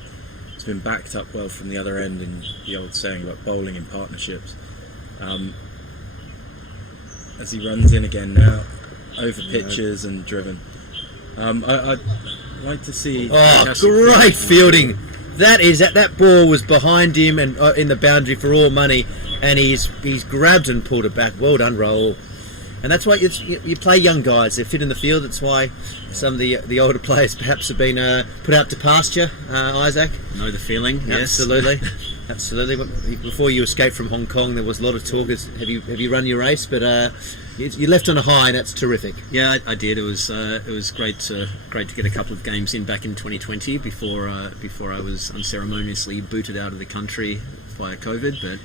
been backed up well from the other end. In the old saying about bowling in partnerships, as he runs in again now, over pitches and driven. I'd like to see. Oh, great fielding That ball was behind him and in the boundary for all money, and he's grabbed and pulled it back. Well done, Raul. And that's why you play young guys. They're fit in the field. That's why some of the older players perhaps have been put out to pasture. Isaac, Know the feeling? Yes. absolutely, absolutely. Before you escaped from Hong Kong, there was a lot of talk. Have you run your race? But you left on a high, and that's terrific. Yeah, I did. It was great to get a couple of games in back in 2020 before I was unceremoniously booted out of the country via COVID. But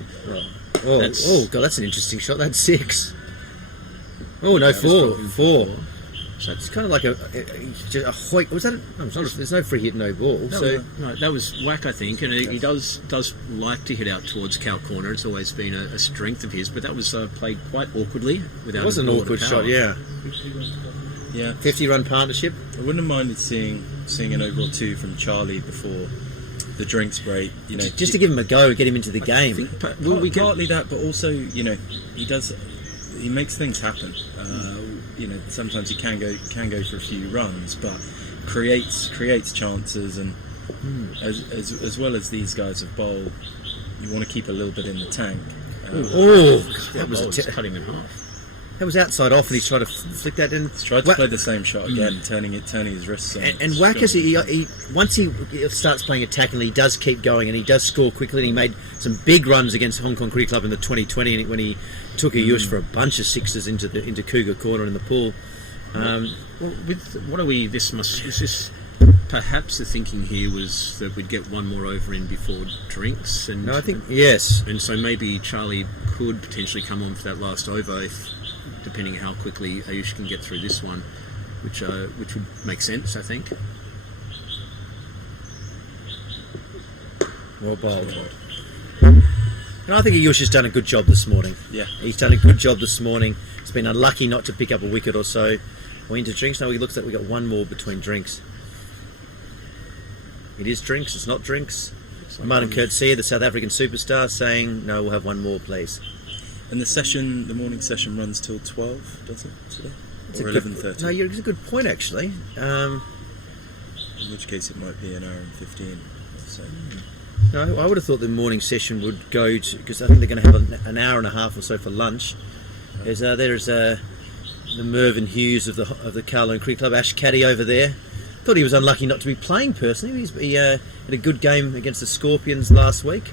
Oh God, that's an interesting shot. That's 6. Oh no, 4. So it's kind of like a hoik. Was that? There's no free hit, no ball. That was whack, I think, and he does like to hit out towards cow corner. It's always been a strength of his, but that was played quite awkwardly. Without it was an awkward shot, yeah. 50-run partnership. I wouldn't have minded seeing an overall 2 from Charlie before the drinks break. You know, just to give him a go, get him into the game. Partly that, but also he makes things happen. Sometimes he can go for a few runs, but creates chances, and as well as these guys have bowled, you want to keep a little bit in the tank. That was cutting in half. That was outside off, and he tried to flick that in. He's tried to play the same shot again, turning his wrists on. And Wackers, once he starts playing attacking, he does keep going, and he does score quickly. And he made some big runs against Hong Kong Cricket Club in the 2020 when he took a use for a bunch of 6s into Cougar corner in the pool. Is this perhaps the thinking here was that we'd get one more over in before drinks? And no, I think yes. And so maybe Charlie could potentially come on for that last over, depending how quickly Ayush can get through this one, which would make sense, I think. Well bowled. And I think Ayush has done a good job this morning. Yeah. He's done a good job this morning. He's been unlucky not to pick up a wicket or so. We're into drinks. Now it looks like we've got one more between drinks. It is drinks, it's not drinks. Like Martin Coetzee, the South African superstar, saying, no, we'll have one more, please. And the morning session runs till 12, does it, today? Or 11:30? No, it's a good point, actually. In which case it might be an hour and 15. So. No, I would have thought the morning session would go to, because I think they're going to have an hour and a half or so for lunch. There's the Mervyn Hughes of the Kowloon Cricket Club, Ash Caddy over there. Thought he was unlucky not to be playing personally. He had a good game against the Scorpions last week.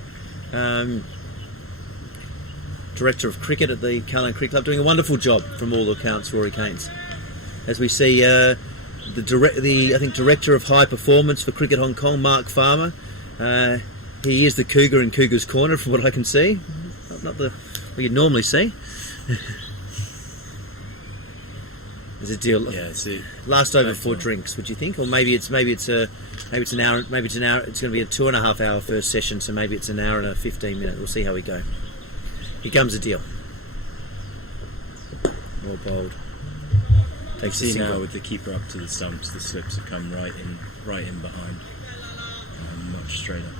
Director of Cricket at the Kowloon Cricket Club, doing a wonderful job from all accounts, Rory Keynes. As we see the Director of High Performance for Cricket Hong Kong, Mark Farmer. He is the Cougar in Cougar's Corner, from what I can see. Not what you'd normally see. There's a deal. Yeah, see. Last over 4 drinks, would you think? Or maybe it's an hour. It's going to be a 2.5 hour first session, so maybe it's an hour and a 15 minute. We'll see how we go. Here comes the deal. Well bowled. Takes see now with the keeper up to the stumps, the slips have come right in behind, much straighter.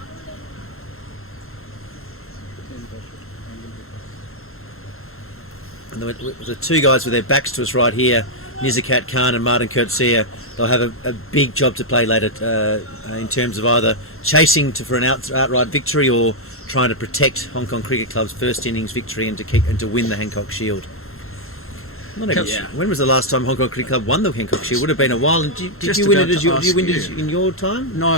And the 2 guys with their backs to us right here, Nizakat Khan and Martin Coetzee, they'll have a big job to play later in terms of either chasing for an outright victory or trying to protect Hong Kong Cricket Club's first innings victory and to win the Hancock Shield. When was the last time Hong Kong Cricket Club won the Hancock Shield? Would have been a while. Did you win it in your time? No,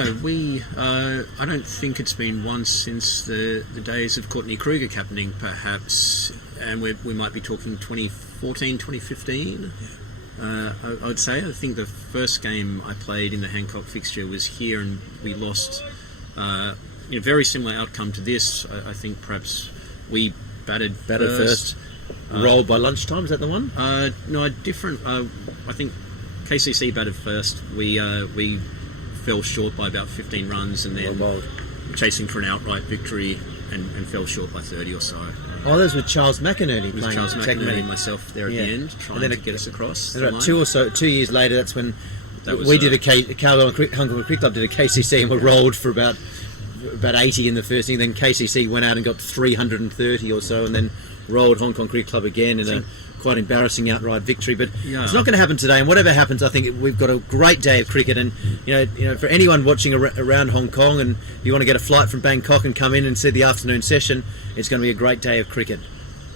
I don't think it's been once since the days of Courtney Kruger captaining, perhaps, and we might be talking 2014, 2015. I would say. I think the first game I played in the Hancock fixture was here, and we lost. Very similar outcome to this. I think perhaps we batted first. Rolled by lunchtime, is that the one? No, different. I think KCC batted first. We fell short by about 15 runs, and then chasing for an outright victory and fell short by 30 or so. That was with Charles McInerney playing. Charles McInerney and myself there at the end, trying to get us across. About 2 years later, that's when we did Kowloon Hong Kong Cricket Club did a KCC and were rolled for about 80 in the first inning. Then KCC went out and got 330 or so, and then rolled Hong Kong Cricket Club again in a quite embarrassing outright victory. But Yeah. it's not going to happen today. And whatever happens, I think we've got a great day of cricket. And you know, for anyone watching around Hong Kong, and you want to get a flight from Bangkok and come in and see the afternoon session, it's going to be a great day of cricket.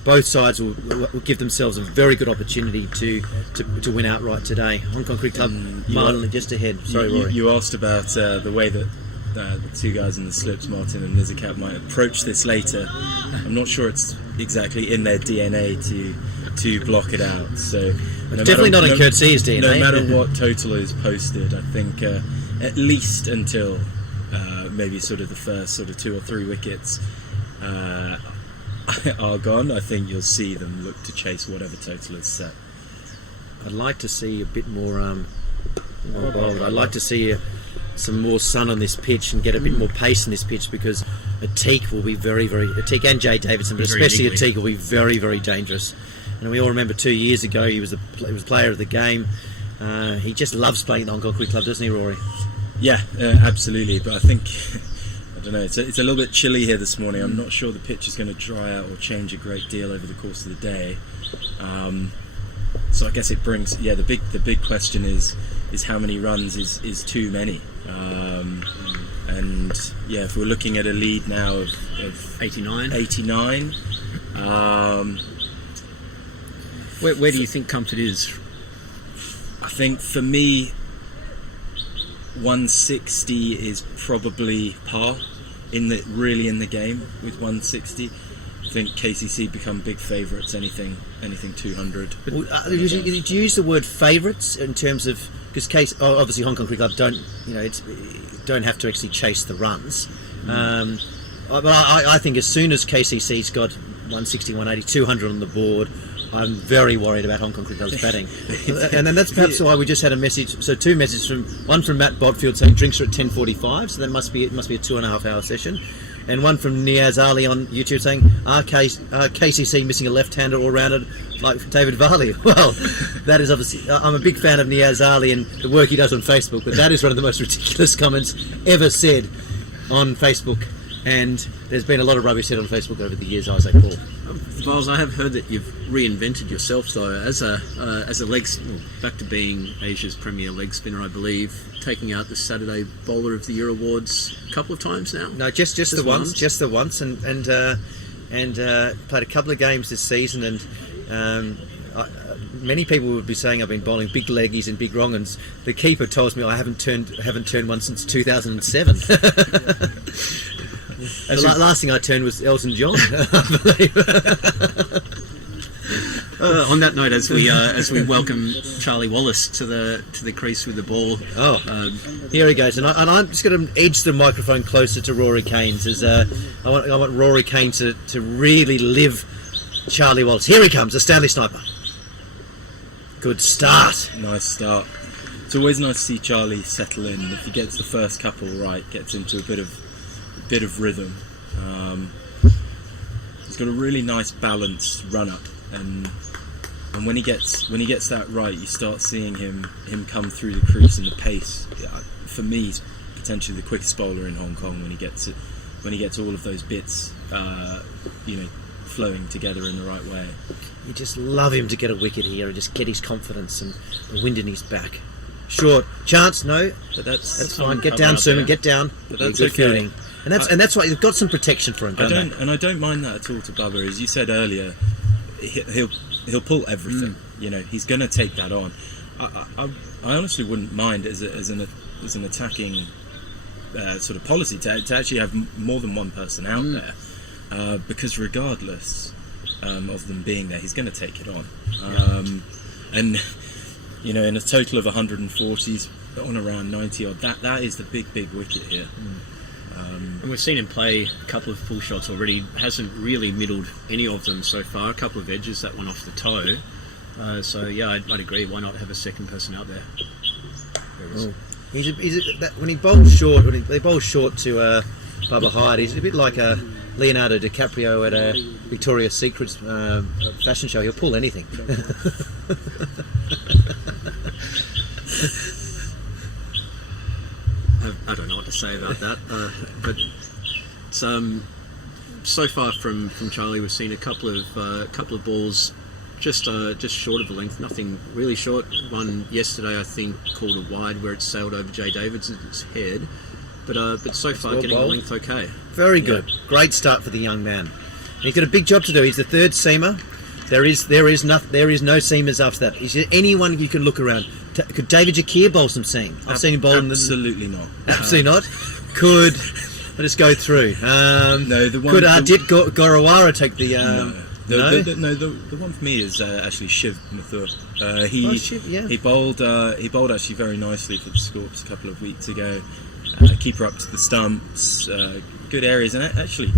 Both sides will give themselves a very good opportunity to win outright today. Hong Kong Cricket Club marginally just ahead. Sorry, Rory. You asked about the way that the two guys in the slips, Martin and Nizakat, might approach this later. I'm not sure it's exactly in their DNA to block it out. So Definitely not in KCC's DNA. No matter what total is posted, I think at least until maybe sort of the first sort of 2 or 3 wickets are gone, I think you'll see them look to chase whatever total is set. I'd like to see a bit more bold. I'd like to see some more sun on this pitch and get a bit more pace in this pitch, because Ateek will be Ateek and Jay Davidson, but especially Ateek will be very, very dangerous. And we all remember 2 years ago he was player of the game. He just loves playing at the Hong Kong Cricket Club, doesn't he, Rory? Yeah, absolutely. But I think I don't know. It's a little bit chilly here this morning. I'm not sure the pitch is going to dry out or change a great deal over the course of the day. So I guess it brings the big question is how many runs is too many. And if we're looking at a lead now of 89. Where do you think comfort is? I think for me, 160 is probably par in the game with 160. I think KCC become big favourites. Anything 200. But, do you use the word favourites in terms of, because obviously Hong Kong Cricket Club don't have to actually chase the runs. But I think as soon as KCC's got 160, 180, 200 on the board, I'm very worried about Hong Kong Cricket Club's batting. And then that's perhaps why we just had a message. So 2 messages, one from Matt Bodfield saying drinks are at 10:45, so that must be a 2.5 hour session. And one from Niaz Ali on YouTube saying, are KCC missing a left-hander all-rounder like David Varley? Well, that is obviously... I'm a big fan of Niaz Ali and the work he does on Facebook, but that is one of the most ridiculous comments ever said on Facebook. And there's been a lot of rubbish said on Facebook over the years, Isaac Paul. Miles, I have heard that you've reinvented yourself, though, as a back to being Asia's premier leg spinner, I believe, taking out the Saturday Bowler of the Year awards a couple of times now. No, just the once, and played a couple of games this season, and many people would be saying I've been bowling big leggies and big wrong-uns. The keeper tells me I haven't turned one since 2007. The last thing I turned was Elton John, I believe. On that note, as we welcome Charlie Wallace to the crease with the ball. Here he goes, and I'm just going to edge the microphone closer to Rory Keynes, as I want Rory Keynes to really live Charlie Wallace. Here he comes, a Stanley sniper. Good start. Nice start. It's always nice to see Charlie settle in. If he gets the first couple right, gets into a bit of rhythm. He's got a really nice balanced run up, and when he gets that right, you start seeing him come through the crease and the pace. For me, he's potentially the quickest bowler in Hong Kong when he gets all of those bits, flowing together in the right way. You just love him to get a wicket here and just get his confidence and the wind in his back. Short chance, no, but that's fine. Get down, Suman. Get down. But that's good okay. fielding. And that's why you've got some protection for him. I don't mind that at all to Bubba. As you said earlier, he'll pull everything. He's going to take that on. I honestly wouldn't mind as an attacking sort of policy to actually have more than one person out there, because regardless of them being there, he's going to take it on. And in a total of 140s on around 90 odd, that is the big wicket here. And we've seen him play a couple of full shots already. Hasn't really middled any of them so far. A couple of edges, that one off the toe. I'd agree. Why not have a second person out there? When he bowls short, they bowl short to Bubba Hyde, he's a bit like a Leonardo DiCaprio at a Victoria's Secret fashion show. He'll pull anything. I don't know what to say about that, but so far from Charlie, we've seen a couple of balls just short of the length. Nothing really short. One yesterday, I think, called a wide where it sailed over Jay Davidson's head. But so far, well getting bowled. the length okay. Very good. Great start for the young man. He's got a big job to do. He's the third seamer. There is no seamers after that. Is there anyone you can look around? Could David Jakir bowl some seam? I've seen him bowl. Absolutely not. Absolutely not. Could let us go through. No, the one. Could Ardit Gorawara take the? The one for me is actually Shiv Mathur. He bowled actually very nicely for the Scorps a couple of weeks ago. Keeper up to the stumps, good areas, and actually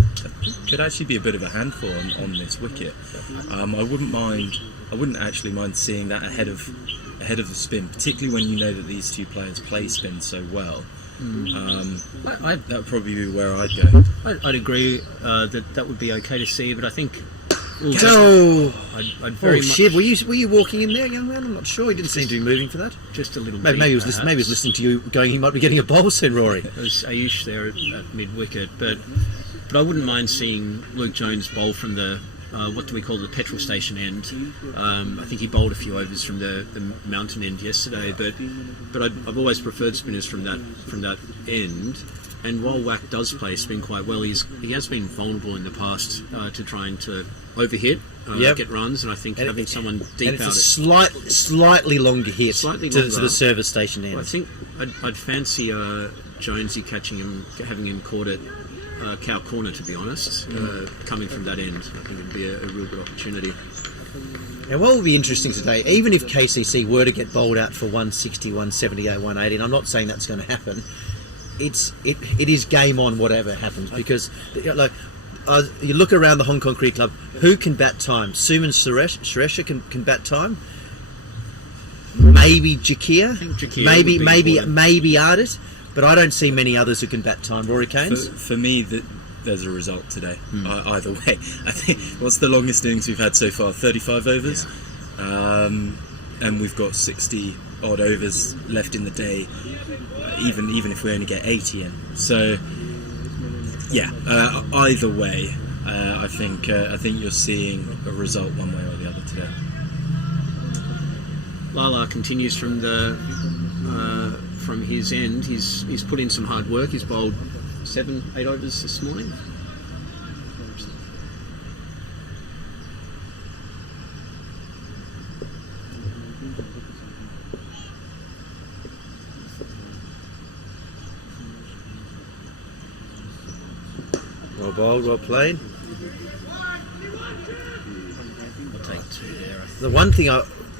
could actually be a bit of a handful on this wicket. I wouldn't actually mind seeing that ahead of the spin, particularly when you know that these two players play spin so well. That would probably be where I'd go. I'd agree that would be okay to see, but I think. I'd very much. Shiv, were you walking in there, young man? I'm not sure. He didn't seem to be moving for that. Just a little. Maybe he was listening to you going. He might be getting a bowl soon, Rory. There was Ayush there at mid wicket, but I wouldn't mind seeing Luke Jones bowl from the what do we call the petrol station end. I think he bowled a few overs from the mountain end yesterday, but I've always preferred spinners from that end. And while Wack does play spin quite well, he has been vulnerable in the past to trying to overhit, get runs, and I think having someone deep and it's out a slightly longer hit to the service station end. Well, I think I'd fancy Jonesy having him caught at Cow Corner, to be honest, coming from that end. I think it'd be a real good opportunity. Now, what will be interesting today, even if KCC were to get bowled out for 160, 178, 180, and I'm not saying that's going to happen, it is game on whatever happens, because you look around the Hong Kong Cricket Club, who can bat time? Suman Suresha can bat time. Maybe Jakir. I think Jakir maybe Ardit, but I don't see many others who can bat time. Rory Keynes? For me, there's a result today. Either way, I think what's the longest innings we've had so far? 35 overs, and we've got 60 odd overs left in the day. Even if we only get 80 in, so either way, I think you're seeing a result one way or the other today. Lala continues from his end. He's put in some hard work. He's bowled 7-8 overs this morning. Well bowled, well played. I'll take two there. The one thing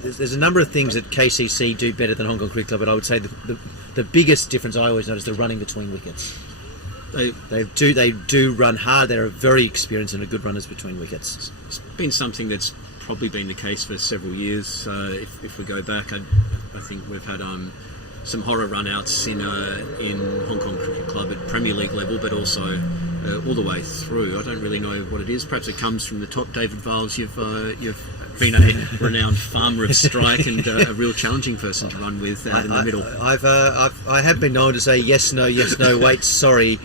there's a number of things that KCC do better than Hong Kong Cricket Club, but I would say the biggest difference I always notice is the running between wickets. They do run hard. They're very experienced and are good runners between wickets. It's been something that's probably been the case for several years. If we go back, I think we've had some horror run-outs in Hong Kong Cricket Club at Premier League level, but also all the way through. I don't really know what it is. Perhaps it comes from the top. David Viles, you've been a renowned farmer of strike and a real challenging person to run with out in the middle. I have been known to say yes, no, wait, sorry,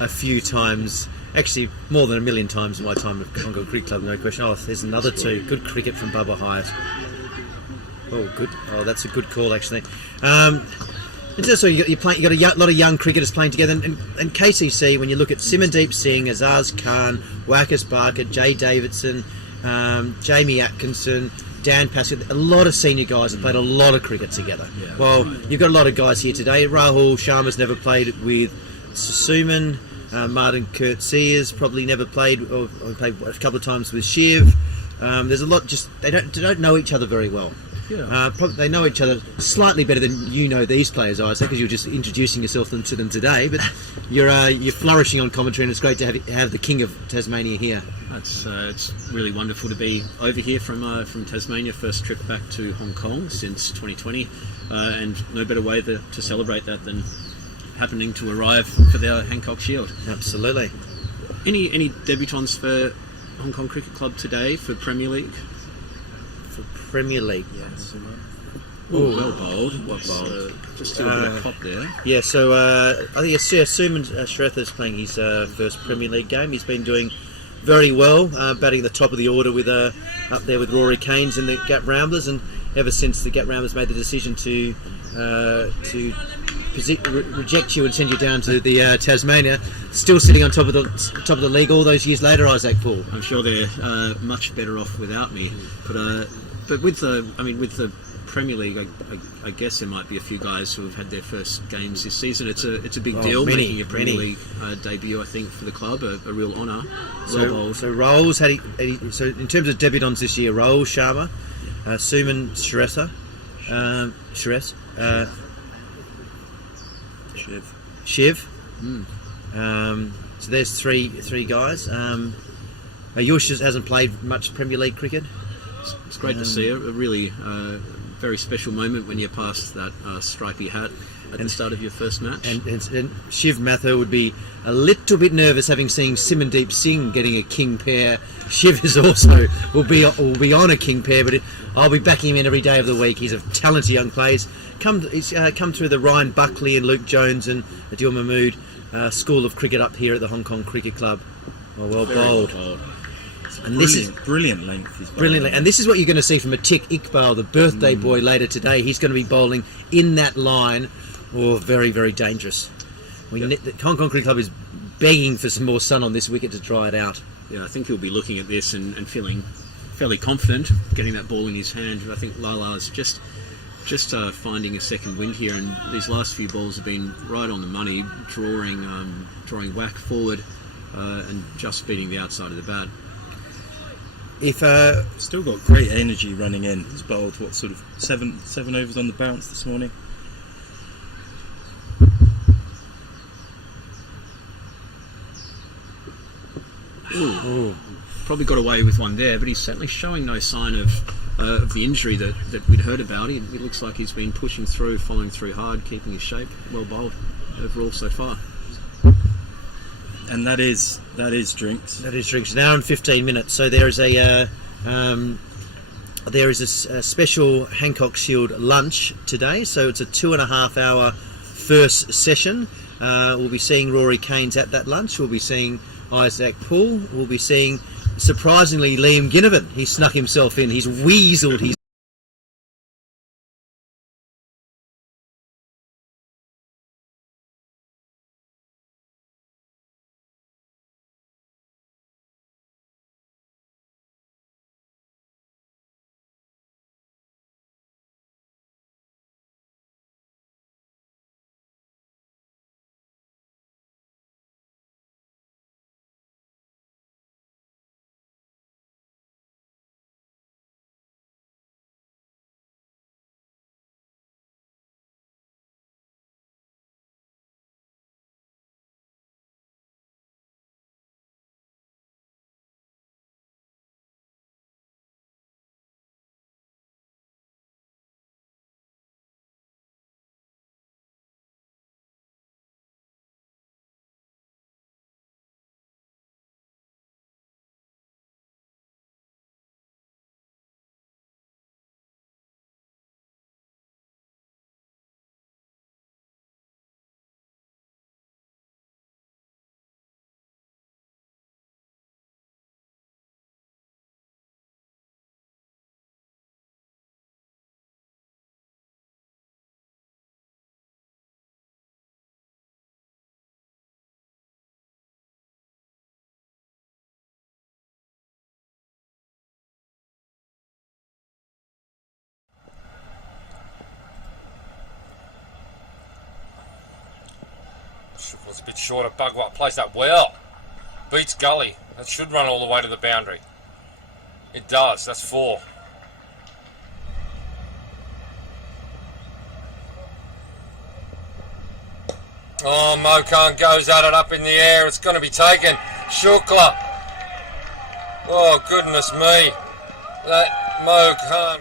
a few times. Actually, more than 1 million times in my time at Hong Kong Cricket Club, no question. Oh, there's another two. Good cricket from Bubba Hyatt. Oh, good. Oh, that's a good call, actually. And so you got a lot of young cricketers playing together, and KCC, when you look at Simandeep Singh, Azaz Khan, Wakas Barker, Jay Davidson, Jamie Atkinson, Dan Pascoe, a lot of senior guys have played a lot of cricket together. Yeah. Well, you've got a lot of guys here today. Rahul Sharma's never played with Suman. Martin Kurtzier's probably never played, or played a couple of times with Shiv. There's a lot, just they don't know each other very well. Yeah. Probably they know each other slightly better than you know these players, Isaac, because you're just introducing yourself to them today. But you're flourishing on commentary, and it's great to have the King of Tasmania here. It's really wonderful to be over here from Tasmania. First trip back to Hong Kong since 2020, and no better way to celebrate that than happening to arrive for the Hancock Shield. Absolutely. Any debutants for Hong Kong Cricket Club today for Premier League? Premier League. Yes. Ooh, well bowled. What bowled? Just do a bit of pop there. Yeah, so I think Suman Shretha is playing his first Premier League game. He's been doing very well, batting at the top of the order with up there with Rory Keynes and the Gap Ramblers, and ever since the Gap Ramblers made the decision to reject you and send you down to the Tasmania, still sitting on top of the league all those years later, Isaac Paul. I'm sure they're much better off without me, but with the Premier League, I guess there might be a few guys who have had their first games this season. It's a big deal making your Premier League debut. I think for the club, a real honour. So Rolls had so in terms of debutants this year, Rolls Sharma, Suman Shrestha, Shiv. So there's three guys. Yush hasn't played much Premier League cricket. It's great to see a really very special moment when you pass that stripy hat at the start of your first match. And Shiv Mathur would be a little bit nervous having seen Simandeep Singh getting a king pair. Shiv is also will be on a king pair, but I'll be backing him in every day of the week. He's a talented young player. He's come through the Ryan Buckley and Luke Jones and Adil Mahmood school of cricket up here at the Hong Kong Cricket Club. Oh, well bowled. And this is brilliant length. Brilliantly, and this is what you're going to see from Atik Iqbal, the birthday boy, later today. He's going to be bowling in that line. Oh, very, very dangerous. The Hong Kong Cricket Club is begging for some more sun on this wicket to dry it out. Yeah, I think he'll be looking at this and feeling fairly confident, getting that ball in his hand. I think Lala's just finding a second wind here, and these last few balls have been right on the money, drawing whack forward and just beating the outside of the bat. Still got great energy running in. He's bowled what sort of seven overs on the bounce this morning. Ooh. Probably got away with one there, but he's certainly showing no sign of the injury that we'd heard about. It looks like he's been pushing through, following through hard, keeping his shape. Well bowled overall so far. And that is drinks. That is drinks. An hour and 15 minutes. So there is a special Hancock Shield lunch today. So it's a 2.5 hour first session. We'll be seeing Rory Keynes at that lunch. We'll be seeing Isaac Poole. We'll be seeing, surprisingly, Liam Ginnivan. He snuck himself in. He's weaseled his was a bit short of Bugwat. Plays that well. Beats Gully. That should run all the way to the boundary. It does. That's 4. Oh, Mokan goes at it up in the air. It's going to be taken. Shukla. Oh, goodness me. That Mokan.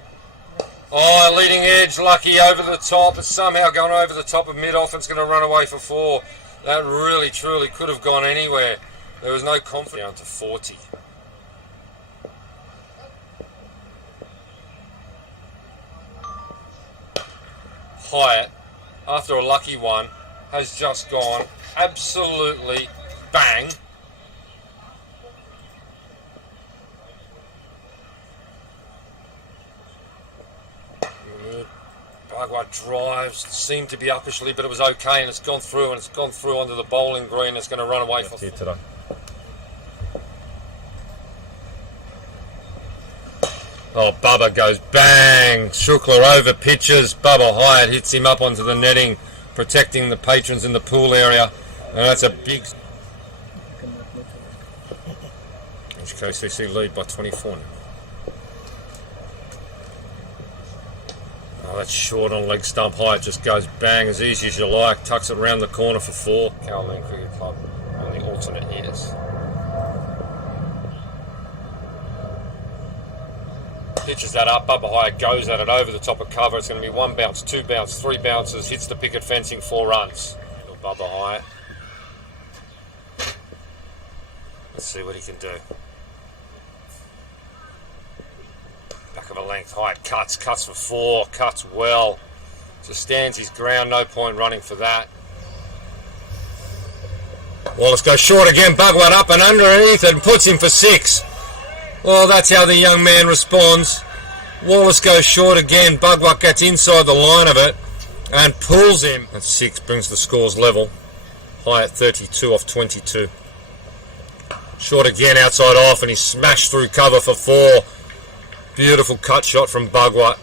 Oh, leading edge, lucky over the top. It's somehow gone over the top of mid-off and it's going to run away for 4. That really, truly could have gone anywhere. There was no confidence. Down to 40. Hyatt, after a lucky one, has just gone absolutely bang. Bugwat drives, seemed to be uppishly, but it was okay, and it's gone through, and it's gone through onto the bowling green. It's going to run away for here today. Oh, Bubba goes bang! Shukla over pitches. Bubba Hyatt hits him up onto the netting, protecting the patrons in the pool area, and that's a big. HKCC lead by 24 now. Oh, that's short on leg stump. Hyatt just goes bang as easy as you like, tucks it around the corner for 4. Kowloon Cricket Club on the alternate years. Pitches that up, Bubba Hyatt goes at it over the top of cover. It's going to be 1 bounce, 2 bounce, 3 bounces, hits the picket fencing, 4 runs. Bubba Hyatt. Let's see what he can do. Back of a length, Hyatt cuts for 4, cuts well. Just stands his ground, no point running for that. Wallace goes short again, Bugwat up and underneath and puts him for 6. Well, that's how the young man responds. Wallace goes short again. Bugwat gets inside the line of it and pulls him. That's 6, brings the scores level. Hyatt 32 off 22. Short again, outside off, and he smashed through cover for 4. Beautiful cut shot from Bugwat.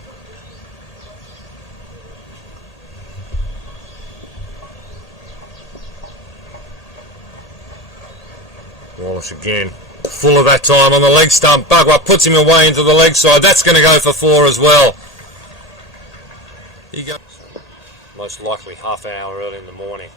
Wallace again. Full of that time on the leg stump. Bugwat puts him away into the leg side. That's going to go for 4 as well. He goes most likely half an hour early in the morning.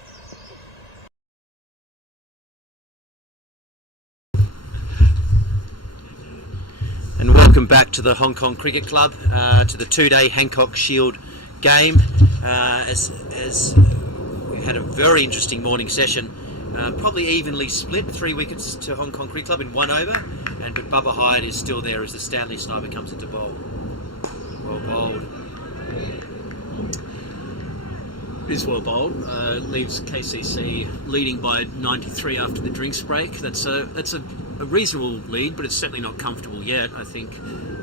And welcome back to the Hong Kong Cricket Club, to the 2-day Hancock Shield game. As we had a very interesting morning session. Probably evenly split, 3 wickets to Hong Kong Cricket Club in 1 over, but Bubba Hyatt is still there as the Stanley sniper comes into bowl. Well bowled. It is well bowled. Leaves KCC leading by 93 after the drinks break. That's a reasonable lead, but it's certainly not comfortable yet. I think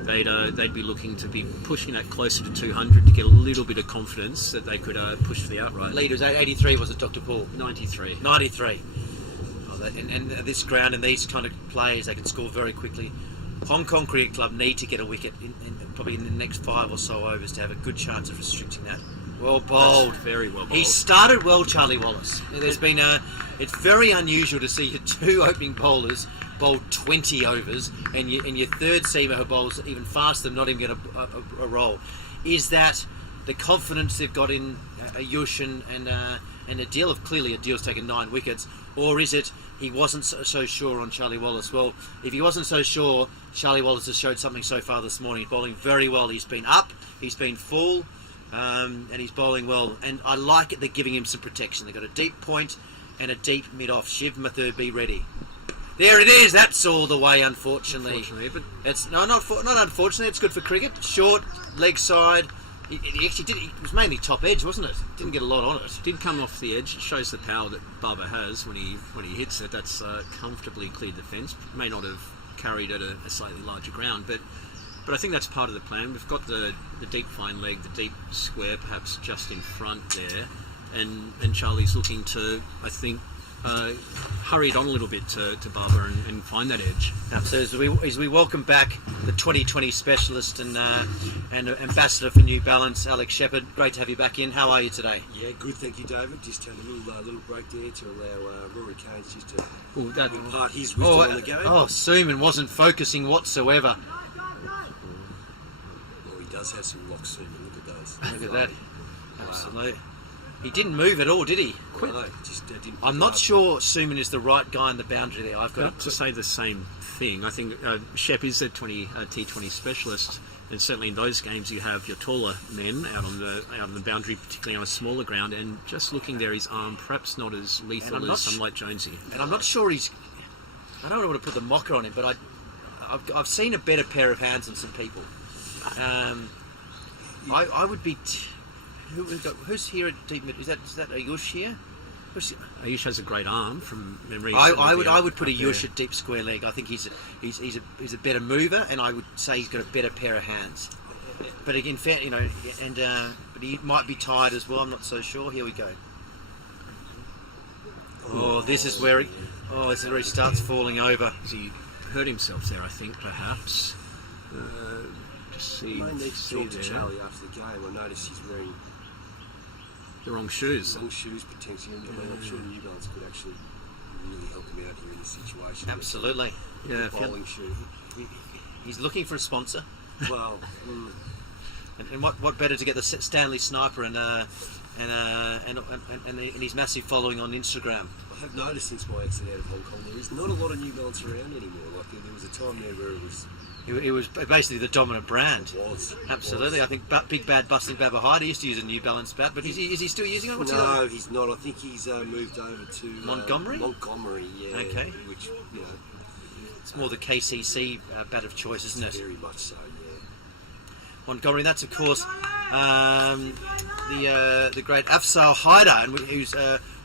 they'd be looking to be pushing that closer to 200 to get a little bit of confidence that they could push for the outright. Lead was 83, was it, Dr. Paul? 93. 93. Oh, and this ground and these kind of players, they can score very quickly. Hong Kong Cricket Club need to get a wicket probably in the next 5 or so overs to have a good chance of restricting that. Well bowled. That's very well bowled. He started well, Charlie Wallace. There's been it's very unusual to see your 2 opening bowlers bowl 20 overs and your third seamer who bowls even faster than not even get a roll. Is that the confidence they've got in Ayush and Adil? Clearly Adil's taken 9 wickets, or is it he wasn't so sure on Charlie Wallace? Well, if he wasn't so sure, Charlie Wallace has showed something so far this morning. He's bowling very well. He's been up, he's been full, and he's bowling well. And I like it, they're giving him some protection. They've got a deep point and a deep mid-off. Shiv Mathur, be ready. There it is. That's all the way, unfortunately. But it's not unfortunately. It's good for cricket. Short leg side. He actually did. It was mainly top edge, wasn't it? Didn't get a lot on it. Did come off the edge. It shows the power that Bubba has when he hits it. That's comfortably cleared the fence. May not have carried at a slightly larger ground, but I think that's part of the plan. We've got the deep fine leg, the deep square, perhaps just in front there, and Charlie's looking to, I think, hurry it on a little bit to Bubba and find that edge. So as we welcome back the 2020 specialist and ambassador for New Balance, Alex Shepherd. Great to have you back in. How are you today? Yeah, good, thank you, David. Just had a little break there to allow Rory Keynes just to impart his wisdom on the game. Oh, Suman wasn't focusing whatsoever. Well, he does have some locks, Suman. Look at those. Look at that. Absolutely. He didn't move at all, did he? I'm not sure Suman is the right guy in the boundary there. I've got to say the same thing. I think Shep is a T20 specialist, and certainly in those games you have your taller men out on the boundary, particularly on a smaller ground. And just looking there, his arm perhaps not as lethal as some like Jonesy. And I'm not sure I don't want to put the mocker on him, but I've seen a better pair of hands than some people. I would be. Who's here at deep mid? Is that Ayush here? Ayush has a great arm from memory. I would put Ayush at deep square leg. I think he's a better mover, and I would say he's got a better pair of hands. But again, but he might be tired as well. I'm not so sure. Here we go. Oh, this is where he starts falling over. He hurt himself there, I think, perhaps. Just see talk to there. Charlie after the game. I noticed he's wearing The wrong shoes. long shoes potentially. I mean, I'm sure New Balance could actually really help him out here in this situation. Absolutely. Yeah, bowling shoe. He's looking for a sponsor. Well, and what better to get the Stanley Sniper and his massive following on Instagram. I have noticed since my exit out of Hong Kong, there is not a lot of New Balance around anymore. Like there was a time there where It was basically the dominant brand. It was. Absolutely. I think Big Bad Busting Baba Hyde used to use a New Balance bat, but is he still using it? No, he's not. I think he's moved over to Montgomery? Montgomery, yeah. Okay. Which, you know, It's more the KCC bat of choice, isn't it? very much so, yeah. Montgomery. That's of course the great Afsar Haider, who's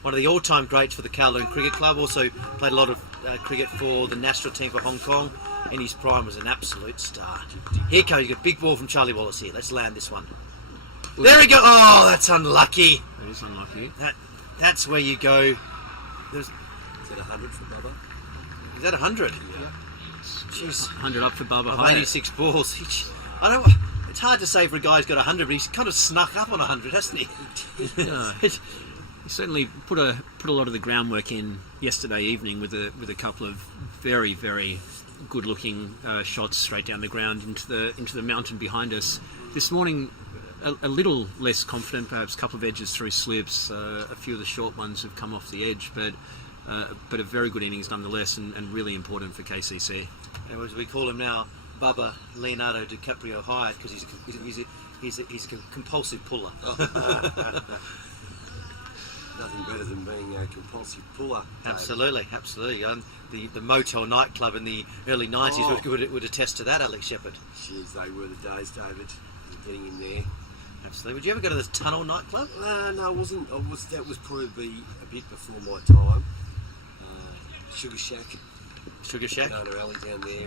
one of the all-time greats for the Kowloon Cricket Club. Also played a lot of cricket for the national team for Hong Kong. In his prime, was an absolute star. Here comes, you got a big ball from Charlie Wallace here. Let's land this one. There we go. Oh, that's unlucky. That is unlucky. That's where you go. Is that 100 for Bubba? Is that 100? Yeah. Jeez. 100 up for Bubba Of Hyde. 86 balls. I don't. It's hard to say for a guy who's got 100, but he's kind of snuck up on 100, hasn't he? Yeah. He certainly put a lot of the groundwork in yesterday evening with a couple of very, very good-looking shots straight down the ground into the mountain behind us. This morning, a little less confident, perhaps a couple of edges through slips. A few of the short ones have come off the edge, but a very good innings nonetheless, and really important for KCC. And as we call him now, Bubba Leonardo DiCaprio Hyde, because he's a compulsive puller. Nothing better than being a compulsive puller. Absolutely. The motel nightclub in the early 90s would attest to that, Alex Shepherd. Jeez, they were the days, David. Getting in there. Absolutely. Would you ever go to the Tunnel nightclb? No, I wasn't. That was probably a bit before my time. Sugar Shack. Sugar Shack? Banana Alley down there.